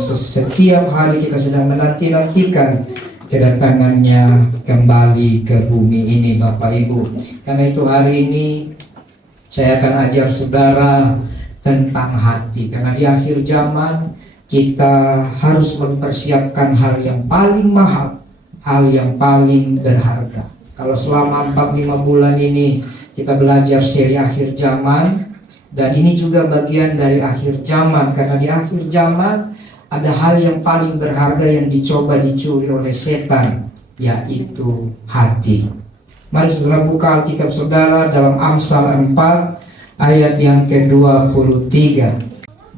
setiap hari kita sedang menanti-nantikan kedatangannya kembali ke bumi ini, Bapak Ibu. Karena itu hari ini saya akan ajar saudara tentang hati. Karena di akhir zaman kita harus mempersiapkan hal yang paling mahal, hal yang paling berharga. Kalau selama 4-5 bulan ini kita belajar seri akhir zaman, dan ini juga bagian dari akhir zaman. Karena di akhir zaman ada hal yang paling berharga yang dicoba dicuri oleh setan, yaitu hati. Mari saudara buka Alkitab saudara dalam Amsal 4 ayat yang ke-23.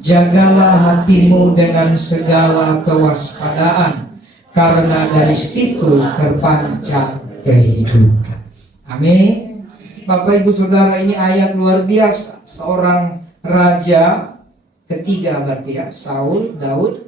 Jagalah hatimu dengan segala kewaspadaan, karena dari situ terpancar kehidupan. Amin. Bapak Ibu Saudara, ini ayat luar biasa. Seorang raja ketiga berarti ya, Saul, Daud,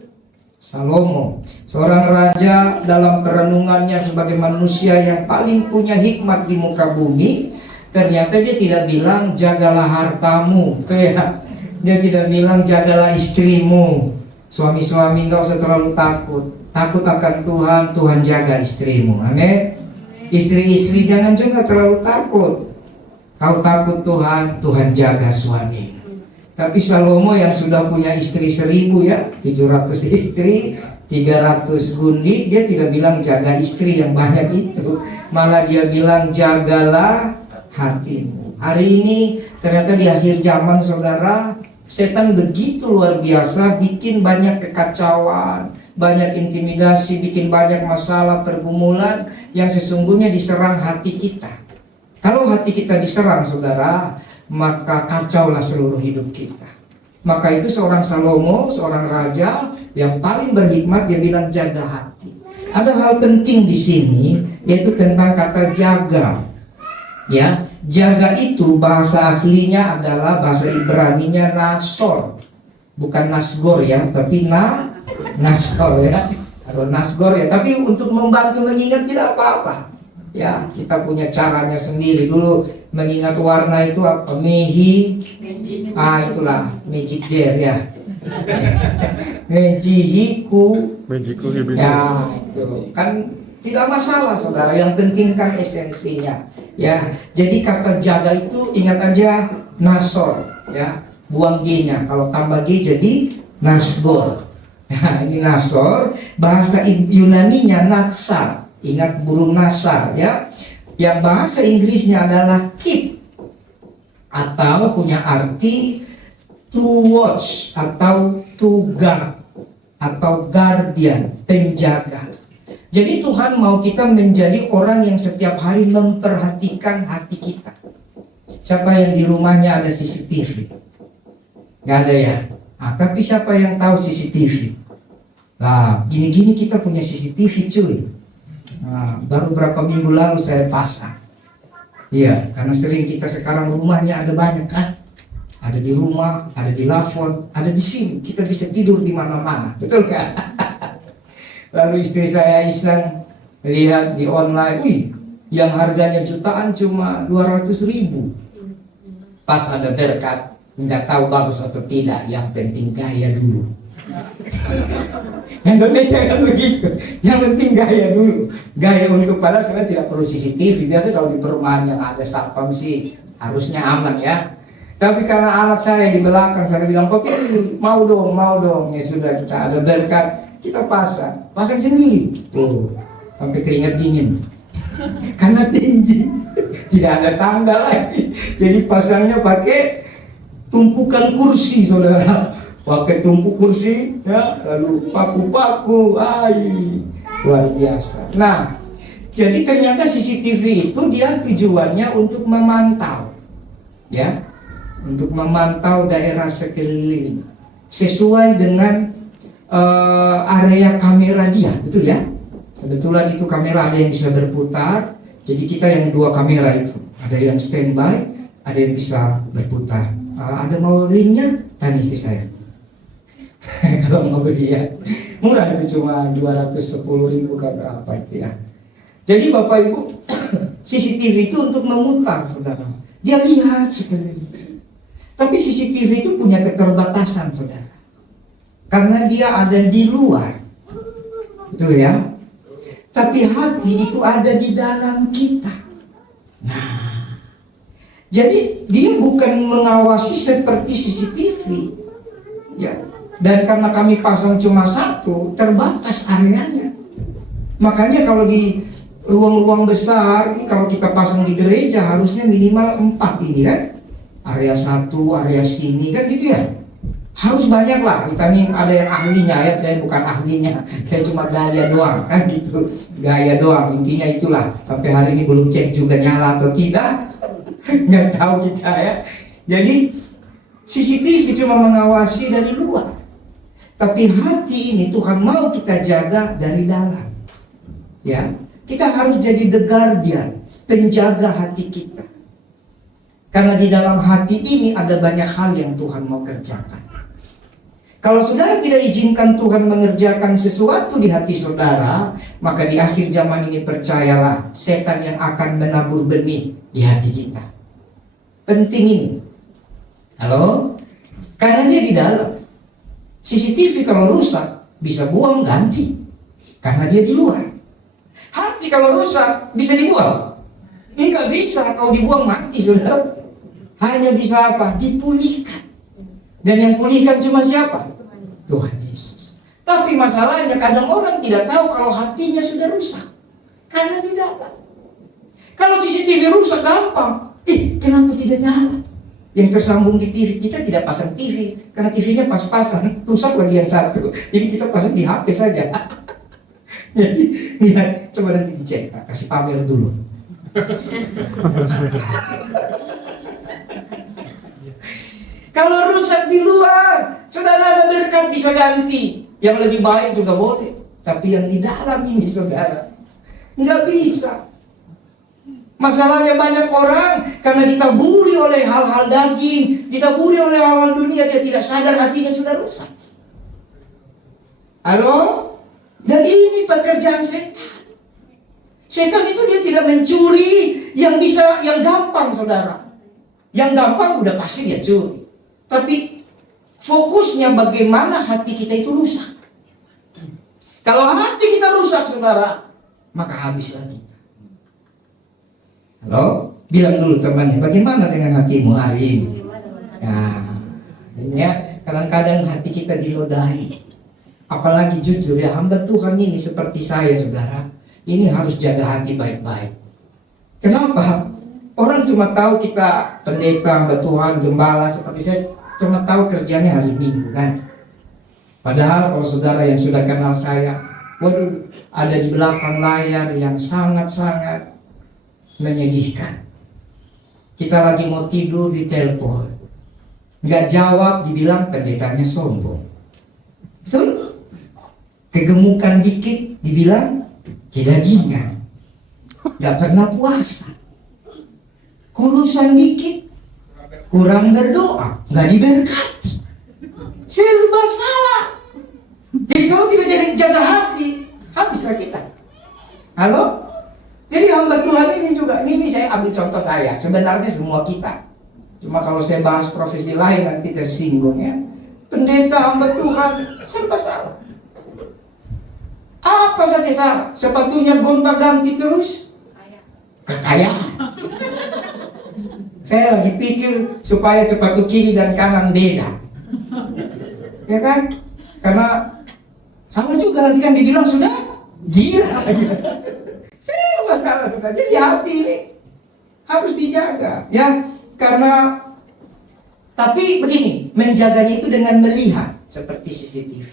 Salomo. Seorang raja dalam perenungannya sebagai manusia yang paling punya hikmat di muka bumi. Ternyata dia tidak bilang jagalah hartamu, gitu ya. Dia tidak bilang jagalah istrimu. Suami-suami nggak usah terlalu takut. Takut akan Tuhan, Tuhan jaga istrimu. Amin. Istri-istri jangan juga terlalu takut. Kau takut Tuhan, Tuhan jaga suami. Tapi Salomo yang sudah punya istri 1000 ya, 700 istri, 300 gundi, dia tidak bilang jaga istri yang banyak itu. Malah dia bilang jagalah hatimu. Hari ini ternyata di akhir zaman saudara, setan begitu luar biasa, bikin banyak kekacauan, banyak intimidasi, bikin banyak masalah, pergumulan yang sesungguhnya diserang hati kita. Kalau hati kita diserang saudara, maka kacaulah seluruh hidup kita. Maka itu seorang Salomo, seorang raja yang paling berhikmat, dia bilang jaga hati. Ada hal penting di sini, yaitu tentang kata jaga. Ya, jaga itu bahasa aslinya adalah bahasa Ibraninya nasor, bukan nasgor ya, tapi nasor ya. Kalau nasgor ya, tapi untuk membantu mengingat tidak apa-apa. Ya, kita punya caranya sendiri. Dulu mengingat warna itu apa? Itulah magic jar ya. Mejihiku. Ya, itu kan tidak masalah saudara. Yang penting kan esensinya. Ya, jadi kata jaga itu ingat aja nasor. Ya, buang g-nya. Kalau tambah g jadi nasgor. Nah, ini nasor. Bahasa Yunaninya natsar. Ingat burung nasar ya. Yang bahasa Inggrisnya adalah keep, atau punya arti to watch atau to guard atau guardian, penjaga. Jadi Tuhan mau kita menjadi orang yang setiap hari memperhatikan hati kita. Siapa yang di rumahnya ada CCTV? Gak ada ya. Tapi siapa yang tahu CCTV? Nah, gini-gini kita punya CCTV cuy. Nah, baru berapa minggu lalu saya pasang. Iya, karena sering kita sekarang rumahnya ada banyak kan. Ada di rumah, ada di lavon, ada di sini. Kita bisa tidur di mana-mana, betul kan? Lalu istri saya iseng lihat di online, yang harganya jutaan cuma 200.000. Pas ada berkat, nggak tahu bagus atau tidak, yang penting gaya dulu. Indonesia kan begitu, yang penting gaya dulu. Gaya untuk padahal saya tidak perlu CCTV. Biasa kalau di perumahan yang ada satpam sih harusnya aman ya. Tapi karena anak saya di belakang, saya bilang, "Papi, mau dong." Ya sudah, kita ada berkat, kita pasang sendiri. Sampai keringat dingin. Karena tinggi, tidak ada tangga lagi. Jadi pasangnya pakai tumpukan kursi, saudara. Pakai tumpuk kursi, ya, lalu paku-paku, luar biasa. Nah, jadi ternyata CCTV itu dia tujuannya untuk memantau, ya, untuk memantau daerah sekeliling sesuai dengan area kamera dia, betul ya? Kebetulan itu kamera ada yang bisa berputar, jadi kita yang 2 kamera itu, ada yang standby, ada yang bisa berputar. Ada mau linknya? Tanya istri saya. Kalau mau dia murah itu cuma 210.000 ke berapa itu ya. Jadi Bapak Ibu, CCTV itu untuk memutar saudara. Dia lihat sekeliling. Tapi CCTV itu punya keterbatasan saudara. karena dia ada di luar. Betul ya? Tapi hati itu ada di dalam kita. Nah, jadi dia bukan mengawasi seperti CCTV. Ya. Dan karena kami pasang cuma satu, terbatas areanya. Makanya kalau di ruang-ruang besar, ini kalau kita pasang di gereja harusnya minimal 4 ini kan. Area 1, area sini kan gitu ya. Harus banyak lah. Kita nih ada yang ahlinya ya, saya bukan ahlinya. Saya cuma gaya doang kan gitu. Gaya doang, intinya itulah. Sampai hari ini belum cek juga nyala atau tidak. Nggak tahu kita ya. Jadi CCTV cuma mengawasi dari luar. Tapi hati ini Tuhan mau kita jaga dari dalam. Ya, kita harus jadi the guardian, penjaga hati kita. Karena di dalam hati ini ada banyak hal yang Tuhan mau kerjakan. Kalau saudara tidak izinkan Tuhan mengerjakan sesuatu di hati saudara, maka di akhir zaman ini percayalah, setan yang akan menabur benih di hati kita. Penting ini. Halo? Karena dia di dalam. CCTV kalau rusak, bisa buang ganti. Karena dia di luar. Hati kalau rusak, bisa dibuang? Enggak bisa, kalau dibuang mati saudara. Hanya bisa apa? Dipulihkan. Dan yang pulihkan cuma siapa? Tuhan Yesus. Tapi masalahnya kadang orang tidak tahu kalau hatinya sudah rusak. Karena di dalam. Kalau CCTV rusak gampang. Kenapa tidak nyala? Yang tersambung di TV, kita tidak pasang TV. Karena TV-nya pas-pasan, rusak lagi yang satu. Jadi kita pasang di HP saja. Jadi, lihat, coba nanti dicek. Kasih pamer dulu. Kalau rusak di luar, saudara ada berkat bisa ganti. Yang lebih baik juga boleh. Tapi yang di dalam ini saudara, nggak bisa. Masalahnya banyak orang karena ditaburi oleh hal-hal daging, ditaburi oleh hal-hal dunia, dia tidak sadar hatinya sudah rusak. Halo? Dan ini pekerjaan setan. Setan itu dia tidak mencuri yang gampang saudara. Yang gampang udah pasti dia curi. Tapi fokusnya bagaimana hati kita itu rusak. Kalau hati kita rusak saudara, maka habis lagi. Halo? Bilang dulu temannya, bagaimana dengan hatimu hari ini? Nah, ini ya, kadang-kadang hati kita dinodai. Apalagi jujur ya, hamba Tuhan ini seperti saya saudara, ini harus jaga hati baik-baik. Kenapa? Orang cuma tahu kita pendeta, hamba Tuhan, gembala seperti saya, cuma tahu kerjanya hari Minggu kan. Padahal kalau saudara yang sudah kenal saya, waduh, ada di belakang layar yang sangat-sangat menyedihkan. Kita lagi mau tidur di telepon, nggak jawab, dibilang pendetanya sombong. Betul? Kegemukan dikit dibilang kedagingan, nggak pernah puasa. Kurusan dikit kurang berdoa, nggak diberkati. Serba salah. Jadi kalau tidak jaga hati, habislah kita. Halo? Jadi hamba Tuhan ini juga, ini saya ambil contoh saya. Sebenarnya semua kita. Cuma kalau saya bahas profesi lain nanti tersinggung ya. Pendeta, hamba Tuhan, serba salah. Apa saja salah? Sepatunya gonta-ganti terus. Kekayaan. Saya lagi pikir supaya sepatu kiri dan kanan beda. Ya kan? Karena sama juga nanti kan dibilang sudah gila. Serba salah sudah. Jadi hati ini harus dijaga. Ya, karena tapi begini, menjaganya itu dengan melihat seperti CCTV.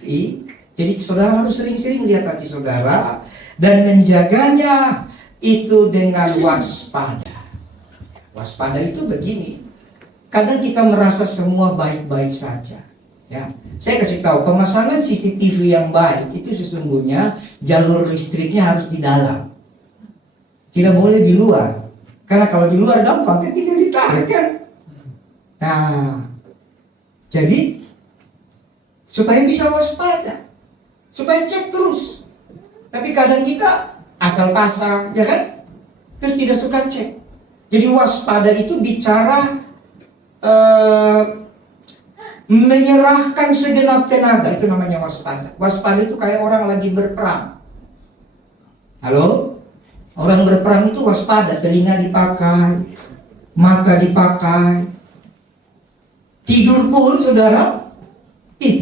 Jadi saudara harus sering-sering lihat hati saudara dan menjaganya itu dengan waspada. Waspada itu begini, kadang kita merasa semua baik-baik saja. Ya, saya kasih tahu, pemasangan CCTV yang baik itu sesungguhnya jalur listriknya harus di dalam, tidak boleh di luar. Karena kalau di luar gampang kan kita ditarik kan. Nah, jadi supaya bisa waspada, supaya cek terus. Tapi kadang kita asal pasang, ya kan? Terus tidak suka cek. Jadi waspada itu bicara menyerahkan segenap tenaga, itu namanya waspada. Waspada itu kayak orang lagi berperang. Halo? Orang berperang itu waspada, telinga dipakai, mata dipakai. Tidur pun, saudara.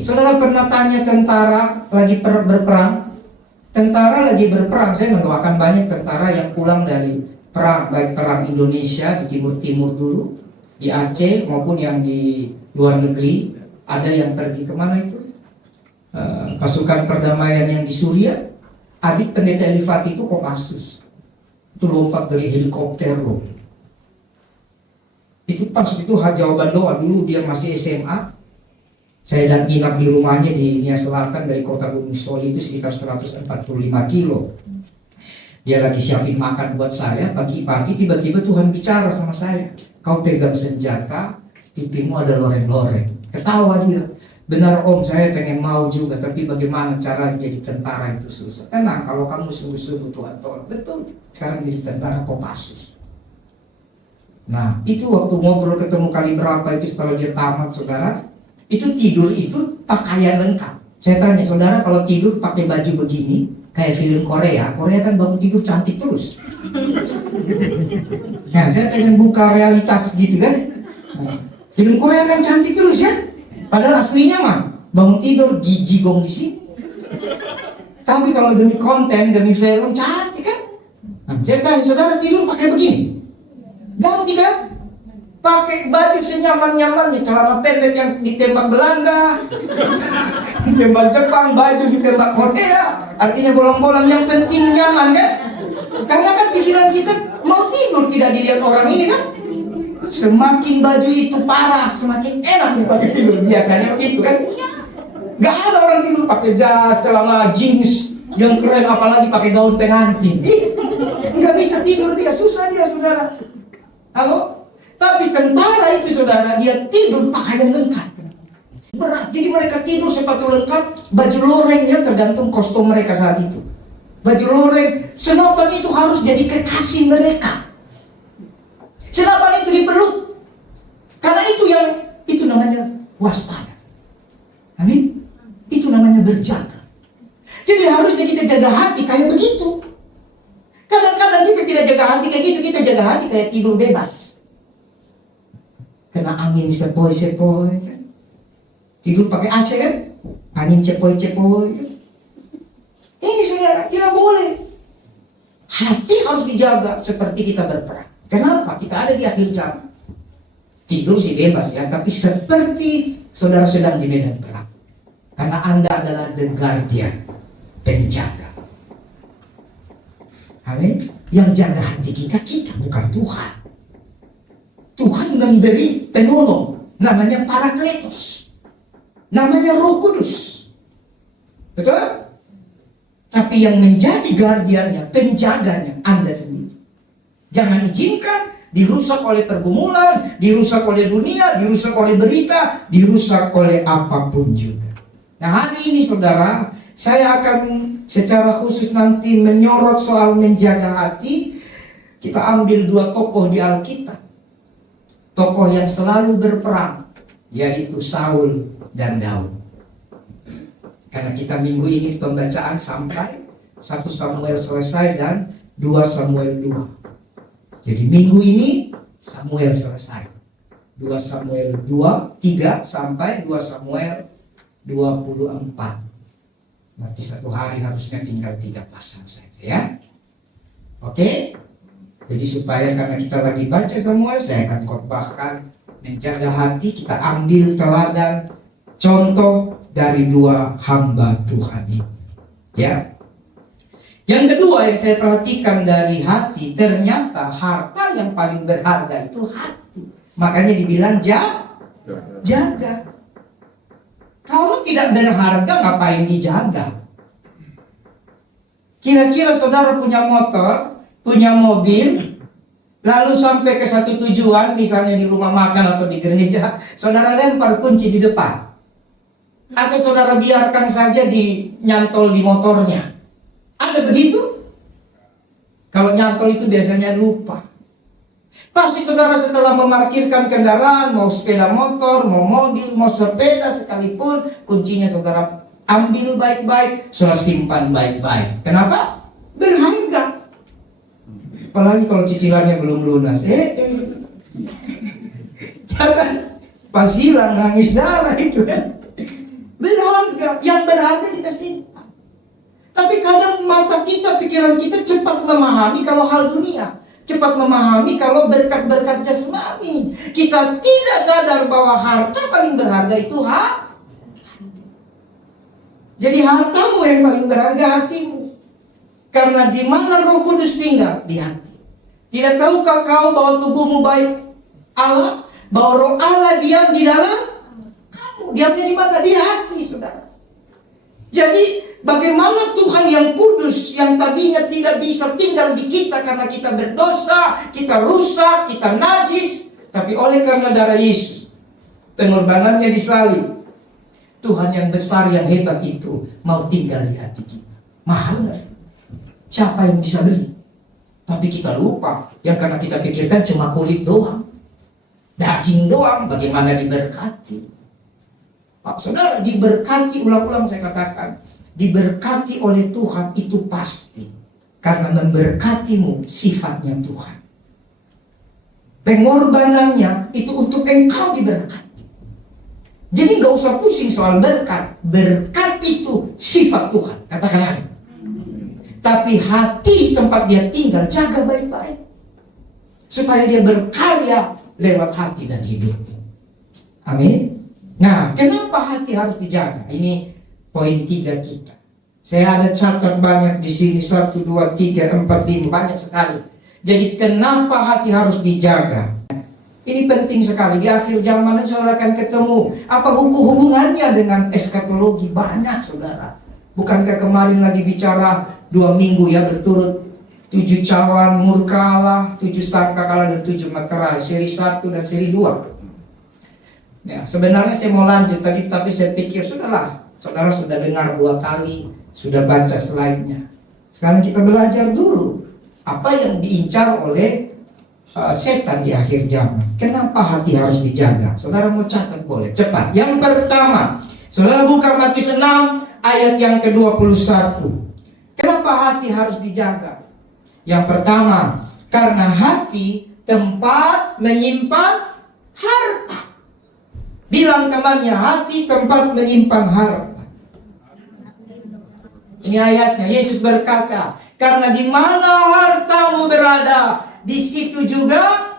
Saudara pernah tanya tentara lagi berperang? Tentara lagi berperang, saya mendoakan banyak tentara yang pulang dari perang, baik perang Indonesia di timur-timur dulu, di Aceh maupun yang di luar negeri. Ada yang pergi kemana itu? Pasukan perdamaian yang di Suriah. Adik pendeta Elifati itu Kopassus. Itu lompat dari helikopter loh. Itu pas itu jawaban doa dulu dia masih SMA. Saya dan inap di rumahnya di Nia Selatan dari kota Gunung Soli itu sekitar 145 kilo. Dia lagi siapin makan buat saya pagi-pagi, tiba-tiba Tuhan bicara sama saya. Kau pegang senjata, pipimu ada loreng-loreng. Ketawa dia. Benar om, saya pengen mau juga, tapi bagaimana cara jadi tentara itu susah. Tenang, kalau kamu sungguh-sungguh Tuhan tolong. Betul, sekarang jadi tentara Kopassus. Nah, itu waktu ngobrol ketemu kali berapa itu setelah dia tamat, saudara. Itu tidur itu pakaian lengkap. Saya tanya, saudara kalau tidur pakai baju begini, kayak film Korea. Korea kan bangun tidur cantik terus. Nah, saya pengen buka realitas gitu kan. Nah, film Korea kan cantik terus ya. Padahal aslinya mah bangun tidur gigong di sini. Tapi kalau demi konten, demi film cantik kan. Nah, saya tanya, saudara tidur pakai begini? Ganti kan? Pakai baju senyaman-nyamannya, celana pendek yang ditembak Belanda, ditembak Jepang, baju ditembak Korea. Artinya bolong-bolong, yang penting nyaman kan? Karena kan pikiran kita mau tidur tidak dilihat orang ini kan? Semakin baju itu parah, semakin enak dipakai tidur. Biasanya begitu kan? Gak ada orang tidur pakai jas, celana jeans yang keren, apalagi pakai gaun pengantin. Gak bisa tidur dia, susah dia saudara. Halo? Tapi tentara itu saudara, dia tidur pakaian lengkap. Berat, jadi mereka tidur sepatu lengkap, baju loreng ya, tergantung kostum mereka saat itu. Baju loreng, senapan itu harus jadi kekasih mereka. Senapan itu dipeluk. Karena itu namanya waspada. Amin. Itu namanya berjaga. Jadi harusnya kita jaga hati kayak begitu. Kadang-kadang kita tidak jaga hati kayak gitu, kita jaga hati kayak tidur bebas. Kena angin sepoi-sepoi kan. Tidur pakai AC kan? Angin cepoi-cepoi kan? Ini saudara, tidak boleh. Hati harus dijaga seperti kita berperang. Kenapa? Kita ada di akhir zaman. Tidur sih bebas ya, tapi seperti saudara sedang di medan perang. Karena Anda adalah the guardian, penjaga. Amin. Yang jaga hati kita bukan Tuhan. Tuhan memberi penolong, namanya Parakletos, namanya Roh Kudus. Betul? Tapi yang menjadi guardiannya, penjaganya, Anda sendiri. Jangan izinkan dirusak oleh pergumulan, dirusak oleh dunia, dirusak oleh berita, dirusak oleh apapun juga. Nah hari ini saudara, saya akan secara khusus nanti menyorot soal menjaga hati. Kita ambil 2 tokoh di Alkitab. Tokoh yang selalu berperang, yaitu Saul dan Daud. Karena kita minggu ini pembacaan sampai 1 Samuel selesai dan 2 Samuel 2. Jadi minggu ini Samuel selesai. 2 Samuel 3 sampai 2 Samuel 24. Berarti 1 hari harusnya tinggal 3 pasang saja ya. Oke. Jadi supaya karena kita lagi baca Samuel, saya akan khotbahkan menjaga hati. Kita ambil teladan contoh dari 2 hamba Tuhan ini. Ya. Yang kedua yang saya perhatikan dari hati, ternyata harta yang paling berharga itu hati. Makanya dibilang jaga. Kalau tidak berharga, ngapain dijaga? Kira-kira saudara punya motor, punya mobil, lalu sampai ke satu tujuan, misalnya di rumah makan atau di gereja, saudara lempar kunci di depan. Atau saudara biarkan saja nyantol di motornya. Ada begitu? Kalau nyantol itu biasanya lupa. Pasti saudara setelah memarkirkan kendaraan, mau sepeda motor, mau mobil, mau sepeda sekalipun, kuncinya saudara ambil baik-baik, saudara simpan baik-baik. Kenapa? Berharga. Apalagi kalau cicilannya belum lunas. Jangan pas hilang nangis darah itu kan. Berharga, yang berharga kita simpan. Tapi kadang mata kita, pikiran kita cepat memahami kalau hal dunia, cepat memahami kalau berkat-berkat jasmani. Kita tidak sadar bahwa harta paling berharga itu jadi hartamu yang paling berharga hatimu. Karena di mana Roh Kudus tinggal? Di hati. Tidak tahukah kau bahwa tubuhmu baik Allah? Bahwa Roh Allah diam di dalam kamu. Diamnya di mana? Di hati, saudara. Jadi bagaimana Tuhan yang kudus, yang tadinya tidak bisa tinggal di kita karena kita berdosa, kita rusak, kita najis, tapi oleh karena darah Yesus, pengorbanannya disalib, Tuhan yang besar, yang hebat itu mau tinggal di hati kita. Mahal nggak? Siapa yang bisa beli? Tapi kita lupa, yang karena kita pikirkan cuma kulit doang, daging doang, bagaimana diberkati. Pak saudara, diberkati, ulang-ulang saya katakan, diberkati oleh Tuhan itu pasti. Karena memberkatimu sifatnya Tuhan. Pengorbanannya itu untuk engkau diberkati. Jadi gak usah pusing soal berkat. Berkat itu sifat Tuhan. Katakan amin. Tapi hati tempat dia tinggal, jaga baik-baik. Supaya dia berkarya lewat hati dan hidupmu. Amin. Nah, kenapa hati harus dijaga? Ini poin 3 kita. Saya ada catat banyak di sini, 1, 2, 3, 4, 5, banyak sekali. Jadi kenapa hati harus dijaga? Ini penting sekali. Di akhir zaman saudara akan ketemu apa hubungannya dengan eskatologi. Banyak saudara. Bukankah kemarin lagi bicara 2 minggu ya berturut, 7 cawan murka Allah, 7 sangkakala dan 7 materai, seri 1 dan seri 2. Ya, sebenarnya saya mau lanjut tadi, tapi saya pikir sudahlah, saudara sudah dengar 2 kali, sudah baca slide-nya. Sekarang kita belajar dulu apa yang diincar oleh setan di akhir zaman. Kenapa hati harus dijaga? Saudara mau catat boleh, cepat. Yang pertama, saudara buka Matius 6 ayat yang ke-21. Kenapa hati harus dijaga? Yang pertama, karena hati tempat menyimpan harta. Bilang temannya, hati tempat menyimpan harta. Ini ayatnya, Yesus berkata, karena di mana hartamu berada, di situ juga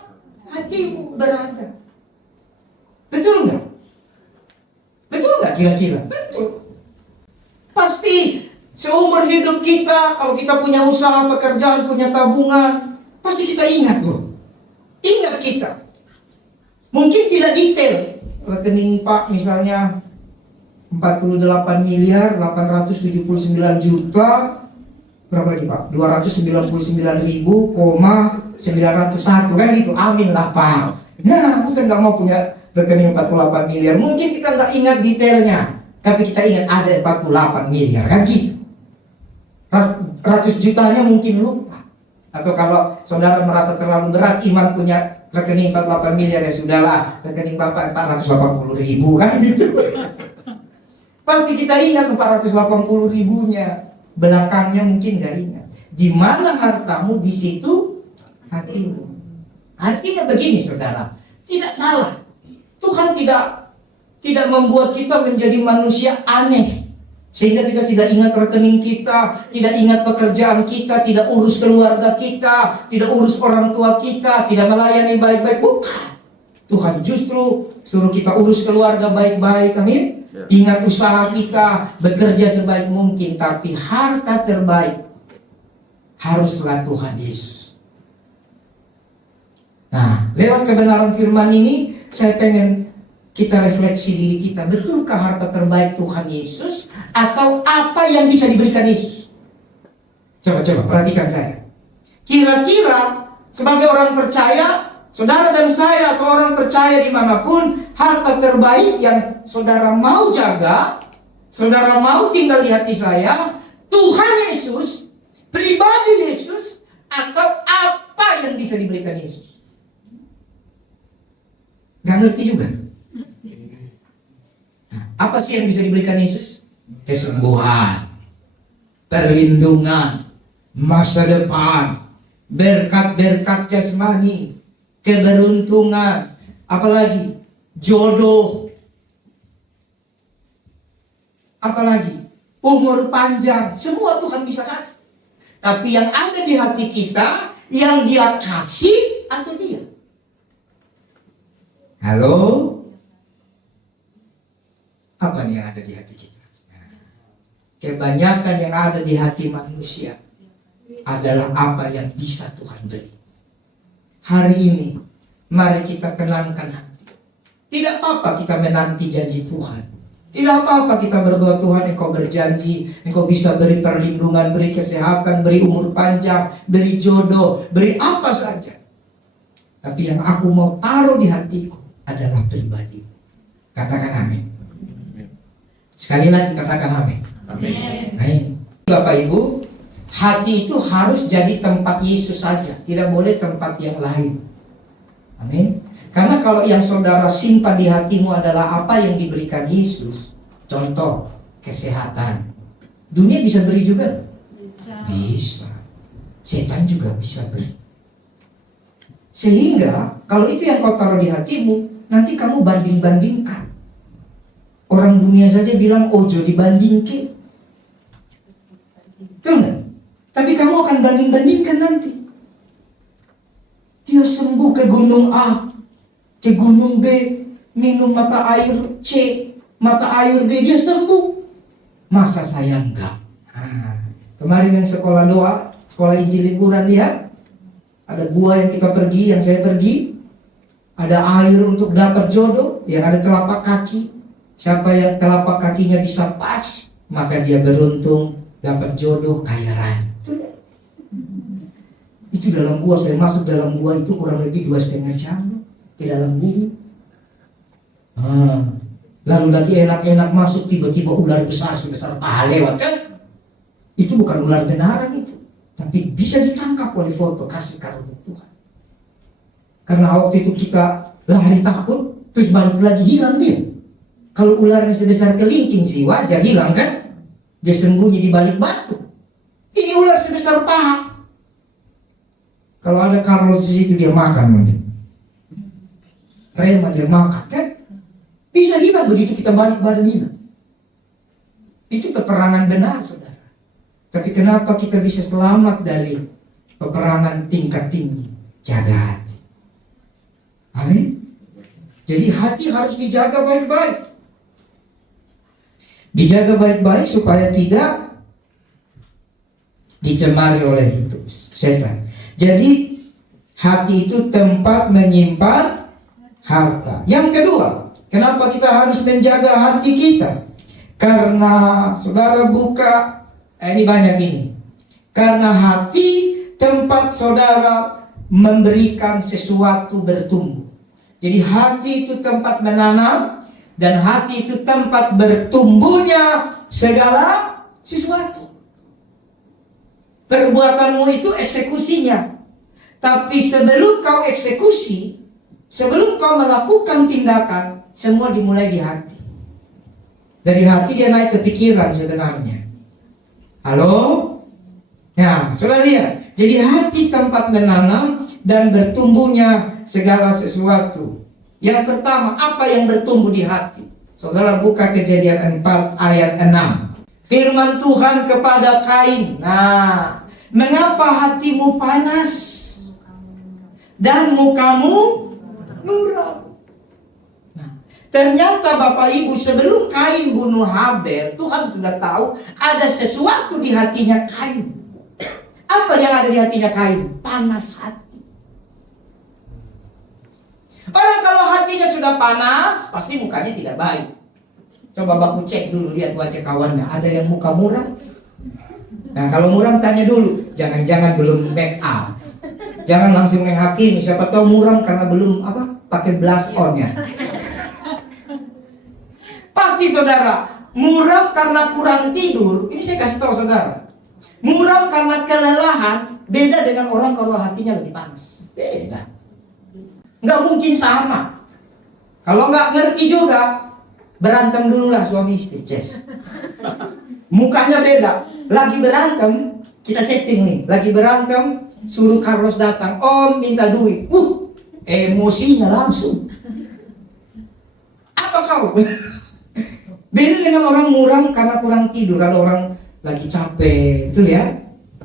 hatimu berada. Betul nggak? Betul nggak kira-kira? Betul. Pasti seumur hidup kita, kalau kita punya usaha, pekerjaan, punya tabungan, pasti kita ingat loh. Ingat kita. Mungkin tidak detail. Rekening Pak misalnya 48 miliar 879 juta, berapa lagi Pak? 299.901 kan gitu. Amin lah Pak. Nah, saya nggak mau punya rekening 48 miliar. Mungkin kita nggak ingat detailnya, tapi kita ingat ada 48 miliar kan gitu. Ratus jutanya mungkin lupa. Atau kalau saudara merasa terlalu berat iman punya rekening 48 miliar, ya sudahlah, rekening Bapak 480.000 kan gitu. Pasti kita ingat 480.000-nya. Belakangnya mungkin gak ingat. Di mana hartamu, di situ hatimu. Artinya begini saudara, tidak salah. Tuhan tidak membuat kita menjadi manusia aneh, sehingga kita tidak ingat rekening kita, tidak ingat pekerjaan kita, tidak urus keluarga kita, tidak urus orang tua kita, tidak melayani baik-baik. Bukan. Tuhan justru suruh kita urus keluarga baik-baik, amin. Ingat usaha kita, bekerja sebaik mungkin, tapi harta terbaik haruslah Tuhan Yesus. Nah, lewat kebenaran firman ini, saya pengen kita refleksi diri kita. Betulkah harta terbaik Tuhan Yesus, atau apa yang bisa diberikan Yesus? Coba perhatikan saya. Kira-kira sebagai orang percaya, saudara dan saya atau orang percaya dimanapun, harta terbaik yang saudara mau jaga, saudara mau tinggal di hati saya, Tuhan Yesus, pribadi Yesus, atau apa yang bisa diberikan Yesus? Nggak ngerti juga. Nah, apa sih yang bisa diberikan Yesus? Kesembuhan, perlindungan, masa depan, berkat-berkat jasmani, keberuntungan, apalagi jodoh, apalagi umur panjang, semua Tuhan bisa kasih. Tapi yang ada di hati kita, yang Dia kasih atau Dia? Halo? Apa nih yang ada di hati kita? Kebanyakan yang ada di hati manusia adalah apa yang bisa Tuhan beri. Hari ini, mari kita kenangkan hati. Tidak apa-apa kita menanti janji Tuhan. Tidak apa-apa kita berdoa, Tuhan Engkau berjanji, Engkau bisa beri perlindungan, beri kesehatan, beri umur panjang, beri jodoh, beri apa saja. Tapi yang aku mau taruh di hatiku adalah pribadi. Katakan amin. Sekali lagi katakan amin. Amin. Bapak Ibu, hati itu harus jadi tempat Yesus saja, tidak boleh tempat yang lain. Amin. Karena kalau yang saudara simpan di hatimu adalah apa yang diberikan Yesus, contoh kesehatan, dunia bisa beri juga? Bisa. Setan juga bisa beri. Sehingga kalau itu yang kau taruh di hatimu, nanti kamu banding-bandingkan. Orang dunia saja bilang ojo dibandingkan. Betul. Tapi kamu akan banding-bandingkan nanti. Dia sembuh ke gunung A, ke gunung B, minum mata air C, mata air D, dia sembuh. Masa saya enggak? Kemarin yang sekolah doa, sekolah Injil liburan, lihat ada gua yang kita pergi, yang saya pergi, ada air untuk dapat jodoh, yang ada telapak kaki. Siapa yang telapak kakinya bisa pas, maka dia beruntung dapat jodoh kaya raya. Itu dalam gua, saya masuk dalam gua itu kurang lebih 2,5 jam ke dalam bumi. Lalu lagi enak-enak masuk, tiba-tiba ular besar sebesar paha lewat kan? Itu bukan ular benaran itu, tapi bisa ditangkap oleh foto kasih karunia Tuhan. Karena waktu itu kita lari takut, terus balik lagi hilang dia. Kalau ularnya sebesar kelingking sih wajar hilang kan? Dia sembunyi di balik batu. Ini ular sebesar paha. Kalau ada Carlos di situ dia makan mungkin. Rema dia makan kan? Bisa hilang begitu kita balik badan hilang. Itu peperangan benar, saudara. Tapi kenapa kita bisa selamat dari peperangan tingkat tinggi? Jaga hati. Amin. Jadi hati harus dijaga baik-baik. Dijaga baik-baik supaya tidak dicemari oleh itu setan. Jadi hati itu tempat menyimpan harta. Yang kedua, kenapa kita harus menjaga hati kita? Karena saudara buka, ini banyak ini. Karena hati tempat saudara memberikan sesuatu bertumbuh. Jadi hati itu tempat menanam. Dan hati itu tempat bertumbuhnya segala sesuatu. Perbuatanmu itu eksekusinya. Tapi sebelum kau eksekusi, sebelum kau melakukan tindakan, semua dimulai di hati. Dari hati dia naik ke pikiran sebenarnya. Halo? Ya, sudah lihat. Jadi hati tempat menanam dan bertumbuhnya segala sesuatu. Yang pertama, apa yang bertumbuh di hati? Saudara buka Kejadian 4 ayat 6. Firman Tuhan kepada Kain. Nah, mengapa hatimu panas dan mukamu muram? Nah, ternyata Bapak Ibu sebelum Kain bunuh Habel, Tuhan sudah tahu ada sesuatu di hatinya Kain. Apa yang ada di hatinya Kain? Panas hati. Orang kalau hatinya sudah panas, pasti mukanya tidak baik. Coba baku cek dulu, lihat wajah kawannya. Ada yang muka muram? Nah kalau muram tanya dulu, jangan-jangan belum make up. Jangan langsung menghakimi, siapa tahu muram karena belum pakai blush on-nya. Pasti saudara, muram karena kurang tidur. Ini saya kasih tahu saudara. Muram karena kelelahan, beda dengan orang kalau hatinya lebih panas. Beda. Nggak mungkin sama. Kalau nggak ngerti juga, berantem dulu lah suami istri. Yes. Mukanya beda. Lagi berantem, kita setting nih. Lagi berantem, suruh Carlos datang. Om minta duit. Emosinya langsung. Apa kau? Beda dengan orang muram karena kurang tidur. Ada orang lagi capek, betul ya?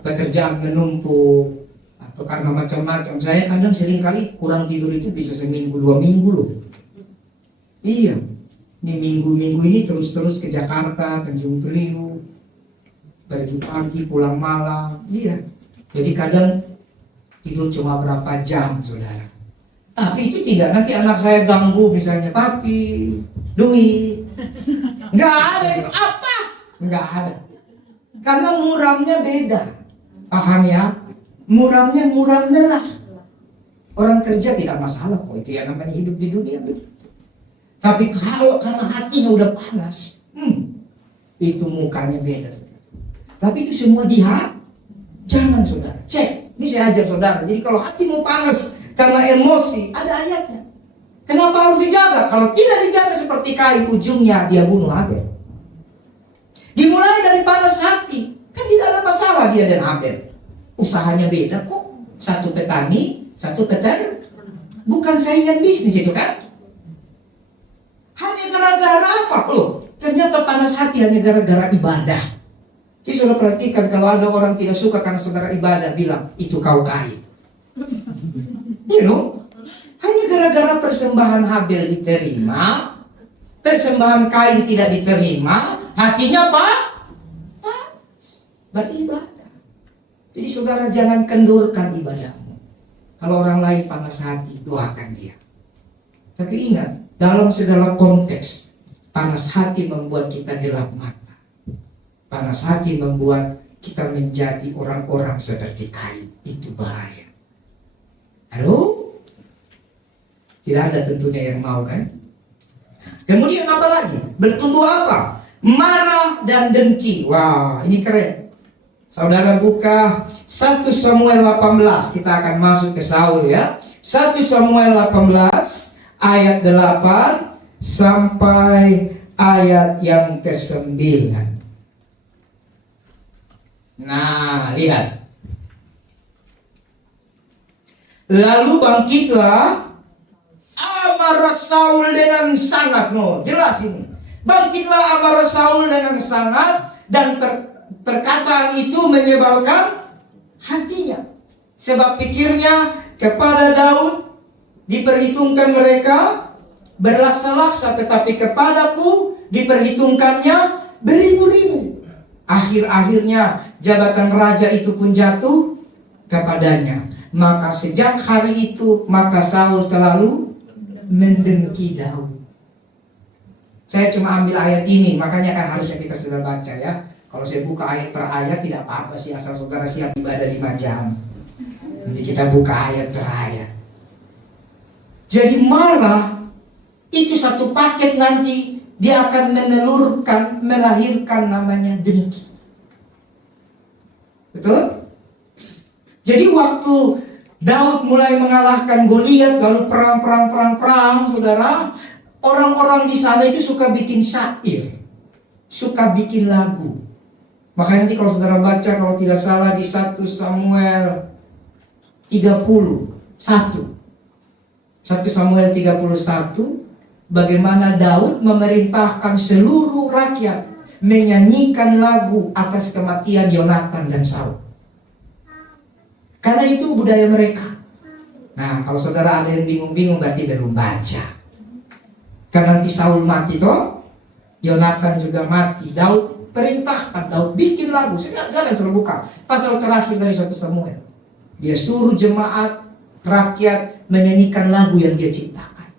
Pekerjaan menumpuk atau karena macam-macam. Saya kadang sering kali kurang tidur itu bisa seminggu 2 minggu loh. Iya, ini minggu-minggu ini terus-terus ke Jakarta, Tanjung Priok, pergi pagi, pulang malam. Iya, jadi kadang tidur cuma berapa jam, saudara. Tapi itu tidak, nanti anak saya ganggu misalnya, papi, duit. Nggak ada itu, apa? Nggak ada. Karena muramnya beda. Paham ya? Muramnya muram lelah. Orang kerja tidak masalah kok, itu ya namanya hidup di dunia. Tapi kalau karena hatinya udah panas, itu mukanya beda. Tapi itu semua di hati. Jangan saudara, cek. Ini saya ajar saudara. Jadi kalau hatimu panas karena emosi, ada ayatnya. Kenapa harus dijaga? Kalau tidak dijaga seperti Kain, ujungnya dia bunuh Habel. Dimulai dari panas hati. Kan tidak ada masalah dia dan Habel. Usahanya beda kok. Satu petani, satu petani. Bukan saingan bisnis itu kan? Hanya gara-gara apa? Loh, ternyata panas hati hanya gara-gara ibadah. Jadi saudara perhatikan, kalau ada orang tidak suka karena saudara ibadah, bilang, itu kau Kain. You know? Hanya gara-gara persembahan Habel diterima, persembahan Kain tidak diterima, hatinya apa? Beribadah. Jadi saudara jangan kendurkan ibadahmu. Kalau orang lain panas hati, doakan dia. Tapi ingat, dalam segala konteks, panas hati membuat kita gelap mata. Panas hati membuat kita menjadi orang-orang seperti Kain. Itu bahaya. Halo? Tidak ada tentunya yang mau kan? Kemudian apa lagi? Bertumbuh apa? Marah dan dengki. Wah, ini keren. Saudara buka 1 Samuel 18. Kita akan masuk ke Saul ya. 1 Samuel 18 ayat 8 sampai ayat yang ke-9. Nah, lihat. Lalu bangkitlah amarah Saul dengan sangat. Jelas ini. Bangkitlah amarah Saul dengan sangat, dan perkataan itu menyebalkan hatinya. Sebab pikirnya kepada Daud diperhitungkan mereka berlaksa-laksa, tetapi kepadaku diperhitungkannya beribu-ribu. Akhir-akhirnya jabatan raja itu pun jatuh kepadanya. Maka sejak hari itu, maka Saul selalu mendengki Daud. Saya cuma ambil ayat ini, makanya kan harusnya kita sudah baca ya. Kalau saya buka ayat per ayat tidak apa-apa sih, asal saudara siap ibadah 5 jam. Nanti kita buka ayat per ayat. Jadi marah itu satu paket, nanti dia akan menelurkan, melahirkan namanya dengki. Betul? Jadi waktu Daud mulai mengalahkan Goliat, lalu perang, saudara, orang-orang di sana itu suka bikin syair, suka bikin lagu. Makanya nanti kalau saudara baca, kalau tidak salah di 1 Samuel 31, 1 Samuel 31, bagaimana Daud memerintahkan seluruh rakyat menyanyikan lagu atas kematian Yonatan dan Saul. Karena itu budaya mereka. Nah, kalau saudara ada yang bingung-bingung, berarti belum baca. Karena nanti Saul mati toh, Yonatan juga mati. Daud perintahkan, Daud bikin lagu. Jangan suruh buka pasal terakhir dari 1 Samuel. Dia suruh jemaat rakyat menyanyikan lagu yang dia ciptakan.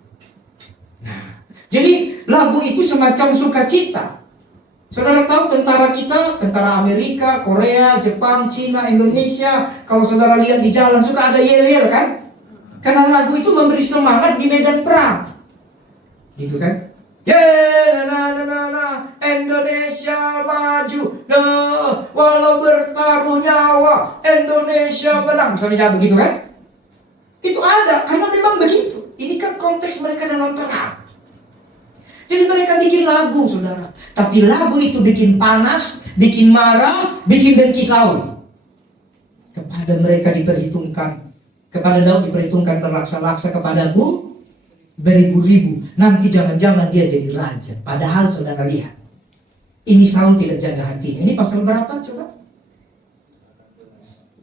Nah, jadi lagu itu semacam sukacita. Saudara tahu tentara kita, tentara Amerika, Korea, Jepang, Cina, Indonesia, kalau saudara lihat di jalan suka ada yel-yel kan? Karena lagu itu memberi semangat di medan perang. Gitu kan? Indonesia maju, walau bertaruh nyawa, Indonesia menang. Misalnya begitu kan? Itu ada, karena memang begitu. Ini kan konteks mereka dalam perang. Jadi mereka bikin lagu, saudara. Tapi lagu itu bikin panas, bikin marah, bikin dengki Saul. Kepada mereka diperhitungkan, kepada Daud diperhitungkan berlaksa-laksa, kepadaku beribu-ribu. Nanti jangan-jangan dia jadi raja. Padahal saudara lihat, ini Saul tidak jaga hatinya. Ini pasal berapa coba?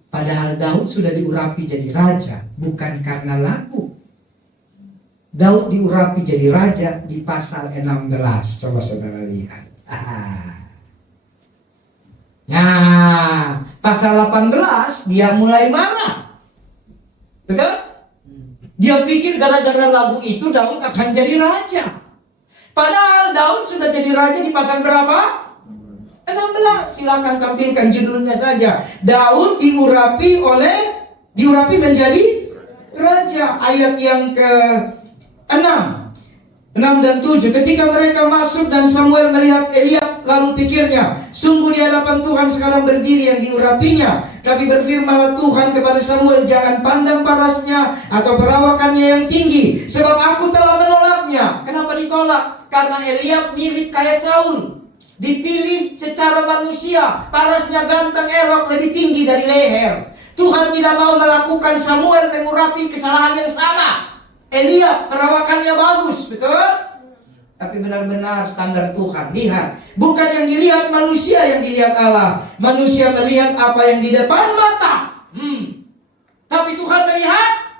Padahal Daud sudah diurapi jadi raja, bukan karena lagu. Daud diurapi jadi raja di pasal 16. Coba saudara lihat. Nah, pasal 18 dia mulai marah. Betul? Dia pikir gara-gara lagu itu Daud akan jadi raja. Padahal Daud sudah jadi raja di pasal berapa? 16. Silakan tampilkan judulnya saja. Daud diurapi menjadi raja. Ayat yang ke-6 dan 7. Ketika mereka masuk dan Samuel melihat Eliab, lalu pikirnya, sungguh di hadapan Tuhan sekarang berdiri yang diurapinya. Tapi berfirmanlah Tuhan kepada Samuel, jangan pandang parasnya atau perawakannya yang tinggi, sebab aku telah menolaknya. Kenapa ditolak? Karena Eliab mirip kayak Saul. Dipilih secara manusia, parasnya ganteng, elok, lebih tinggi dari leher. Tuhan tidak mau melakukan Samuel mengurapi kesalahan yang sama. Eliab perawakannya bagus, betul? Tapi benar-benar standar Tuhan. Lihat, bukan yang dilihat manusia, yang dilihat Allah. Manusia melihat apa yang di depan mata. Tapi Tuhan melihat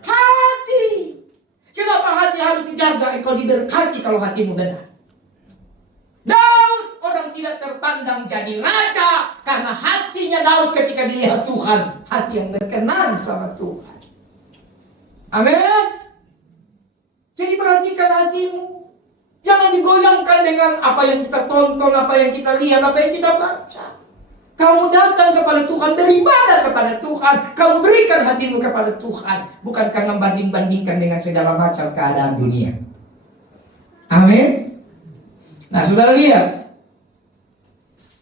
hati. Kenapa hati harus dijaga? Engkau diberkati kalau hatimu benar. Daud orang tidak terpandang jadi raja karena hatinya Daud ketika dilihat Tuhan, hati yang berkenan sama Tuhan. Amin. Jadi perhatikan hatimu. Jangan digoyangkan dengan apa yang kita tonton, apa yang kita lihat, apa yang kita baca. Kamu datang kepada Tuhan, beribadah kepada Tuhan, kamu berikan hatimu kepada Tuhan, bukan karena banding-bandingkan dengan segala macam keadaan dunia. Amin. Nah, saudara lihat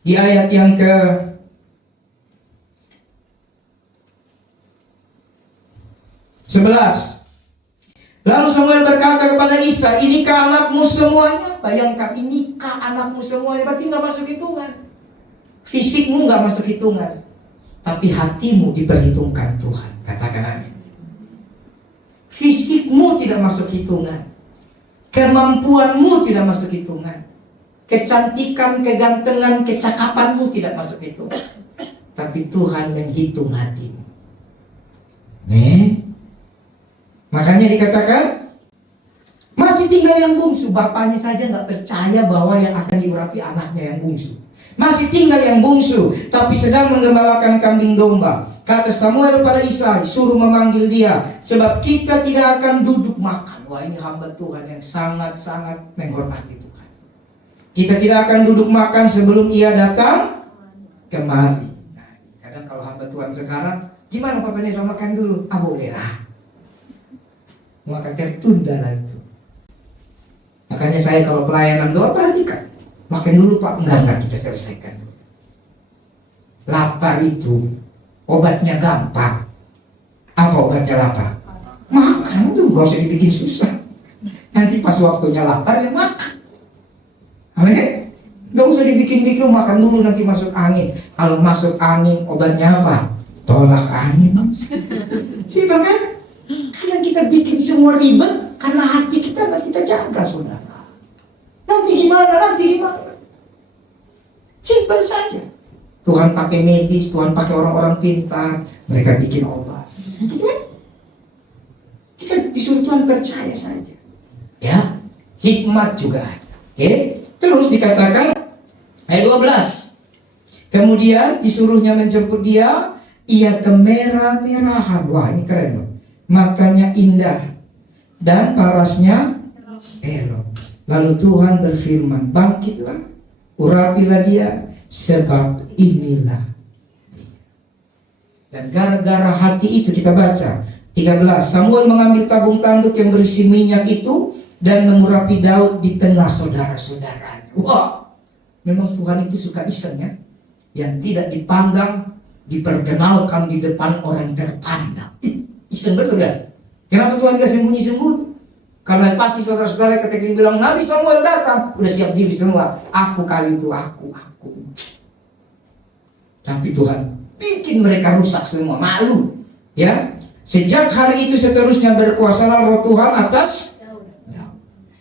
di ayat yang ke-11. Lalu Samuel berkata kepada Isa, inikah anakmu semuanya? Bayangkan, inikah anakmu semuanya? Berarti gak masuk hitungan. Fisikmu gak masuk hitungan, tapi hatimu diperhitungkan Tuhan. Katakan amin. Fisikmu tidak masuk hitungan, kemampuanmu tidak masuk hitungan, kecantikan, kegantengan, kecakapanmu tidak masuk hitungan. Tapi Tuhan menghitung hatimu. Makanya dikatakan masih tinggal yang bungsu. Bapaknya saja gak percaya bahwa yang akan diurapi anaknya yang bungsu. Masih tinggal yang bungsu, tapi sedang menggembalakan kambing domba. Kata Samuel pada Isai, suruh memanggil dia, sebab kita tidak akan duduk makan. Wah, ini hamba Tuhan yang sangat-sangat menghormati Tuhan. Kita tidak akan duduk makan sebelum ia datang kemari. Nah, kadang kalau hamba Tuhan sekarang, gimana Papa Nesa makan dulu? Boleh lah. Maka tertunda lah itu. Makanya saya kalau pelayanan doa, perhatikan, makan dulu Pak. Enggak, kita selesaikan. Lapar itu obatnya gampang. Apa obatnya lapar? Makan dulu, gak usah dibikin susah. Nanti pas waktunya lapar ya makan. Amin. Gak usah dibikin-bikin, makan dulu nanti masuk angin. Kalau masuk angin obatnya apa? Tolak angin. Simpel kan? Kadang kita bikin semua ribet karena hati kita gak kita jaga, saudara. Nanti gimana? Simpel saja. Tuhan pakai medis, Tuhan pakai orang-orang pintar, mereka bikin obat. Kita disuruh Tuhan percaya saja. Ya, hikmat juga ada. Oke? Terus dikatakan ayat 12. Kemudian disuruhnya menjemput dia, ia kemerah-merahan. Wah, ini keren loh. Matanya indah dan parasnya elok. Lalu Tuhan berfirman, bangkitlah, urapilah dia, sebab inilah dia. Dan gara-gara hati itu kita baca 13, Samuel mengambil tabung tanduk yang berisi minyak itu dan mengurapi Daud di tengah saudara-saudaranya. Wah, memang Tuhan itu suka iseng ya. Yang tidak dipandang diperkenalkan di depan orang terpandang. Iseng betul kan? Kenapa Tuhan gak sembunyi-sembunyi? Karena pasti saudara-saudara ketika dibilang Nabi Samuel datang, udah siap diri semua. Aku kali itu, aku. Tapi Tuhan bikin mereka rusak semua, malu. Ya, sejak hari itu seterusnya berkuasalah roh Tuhan atas.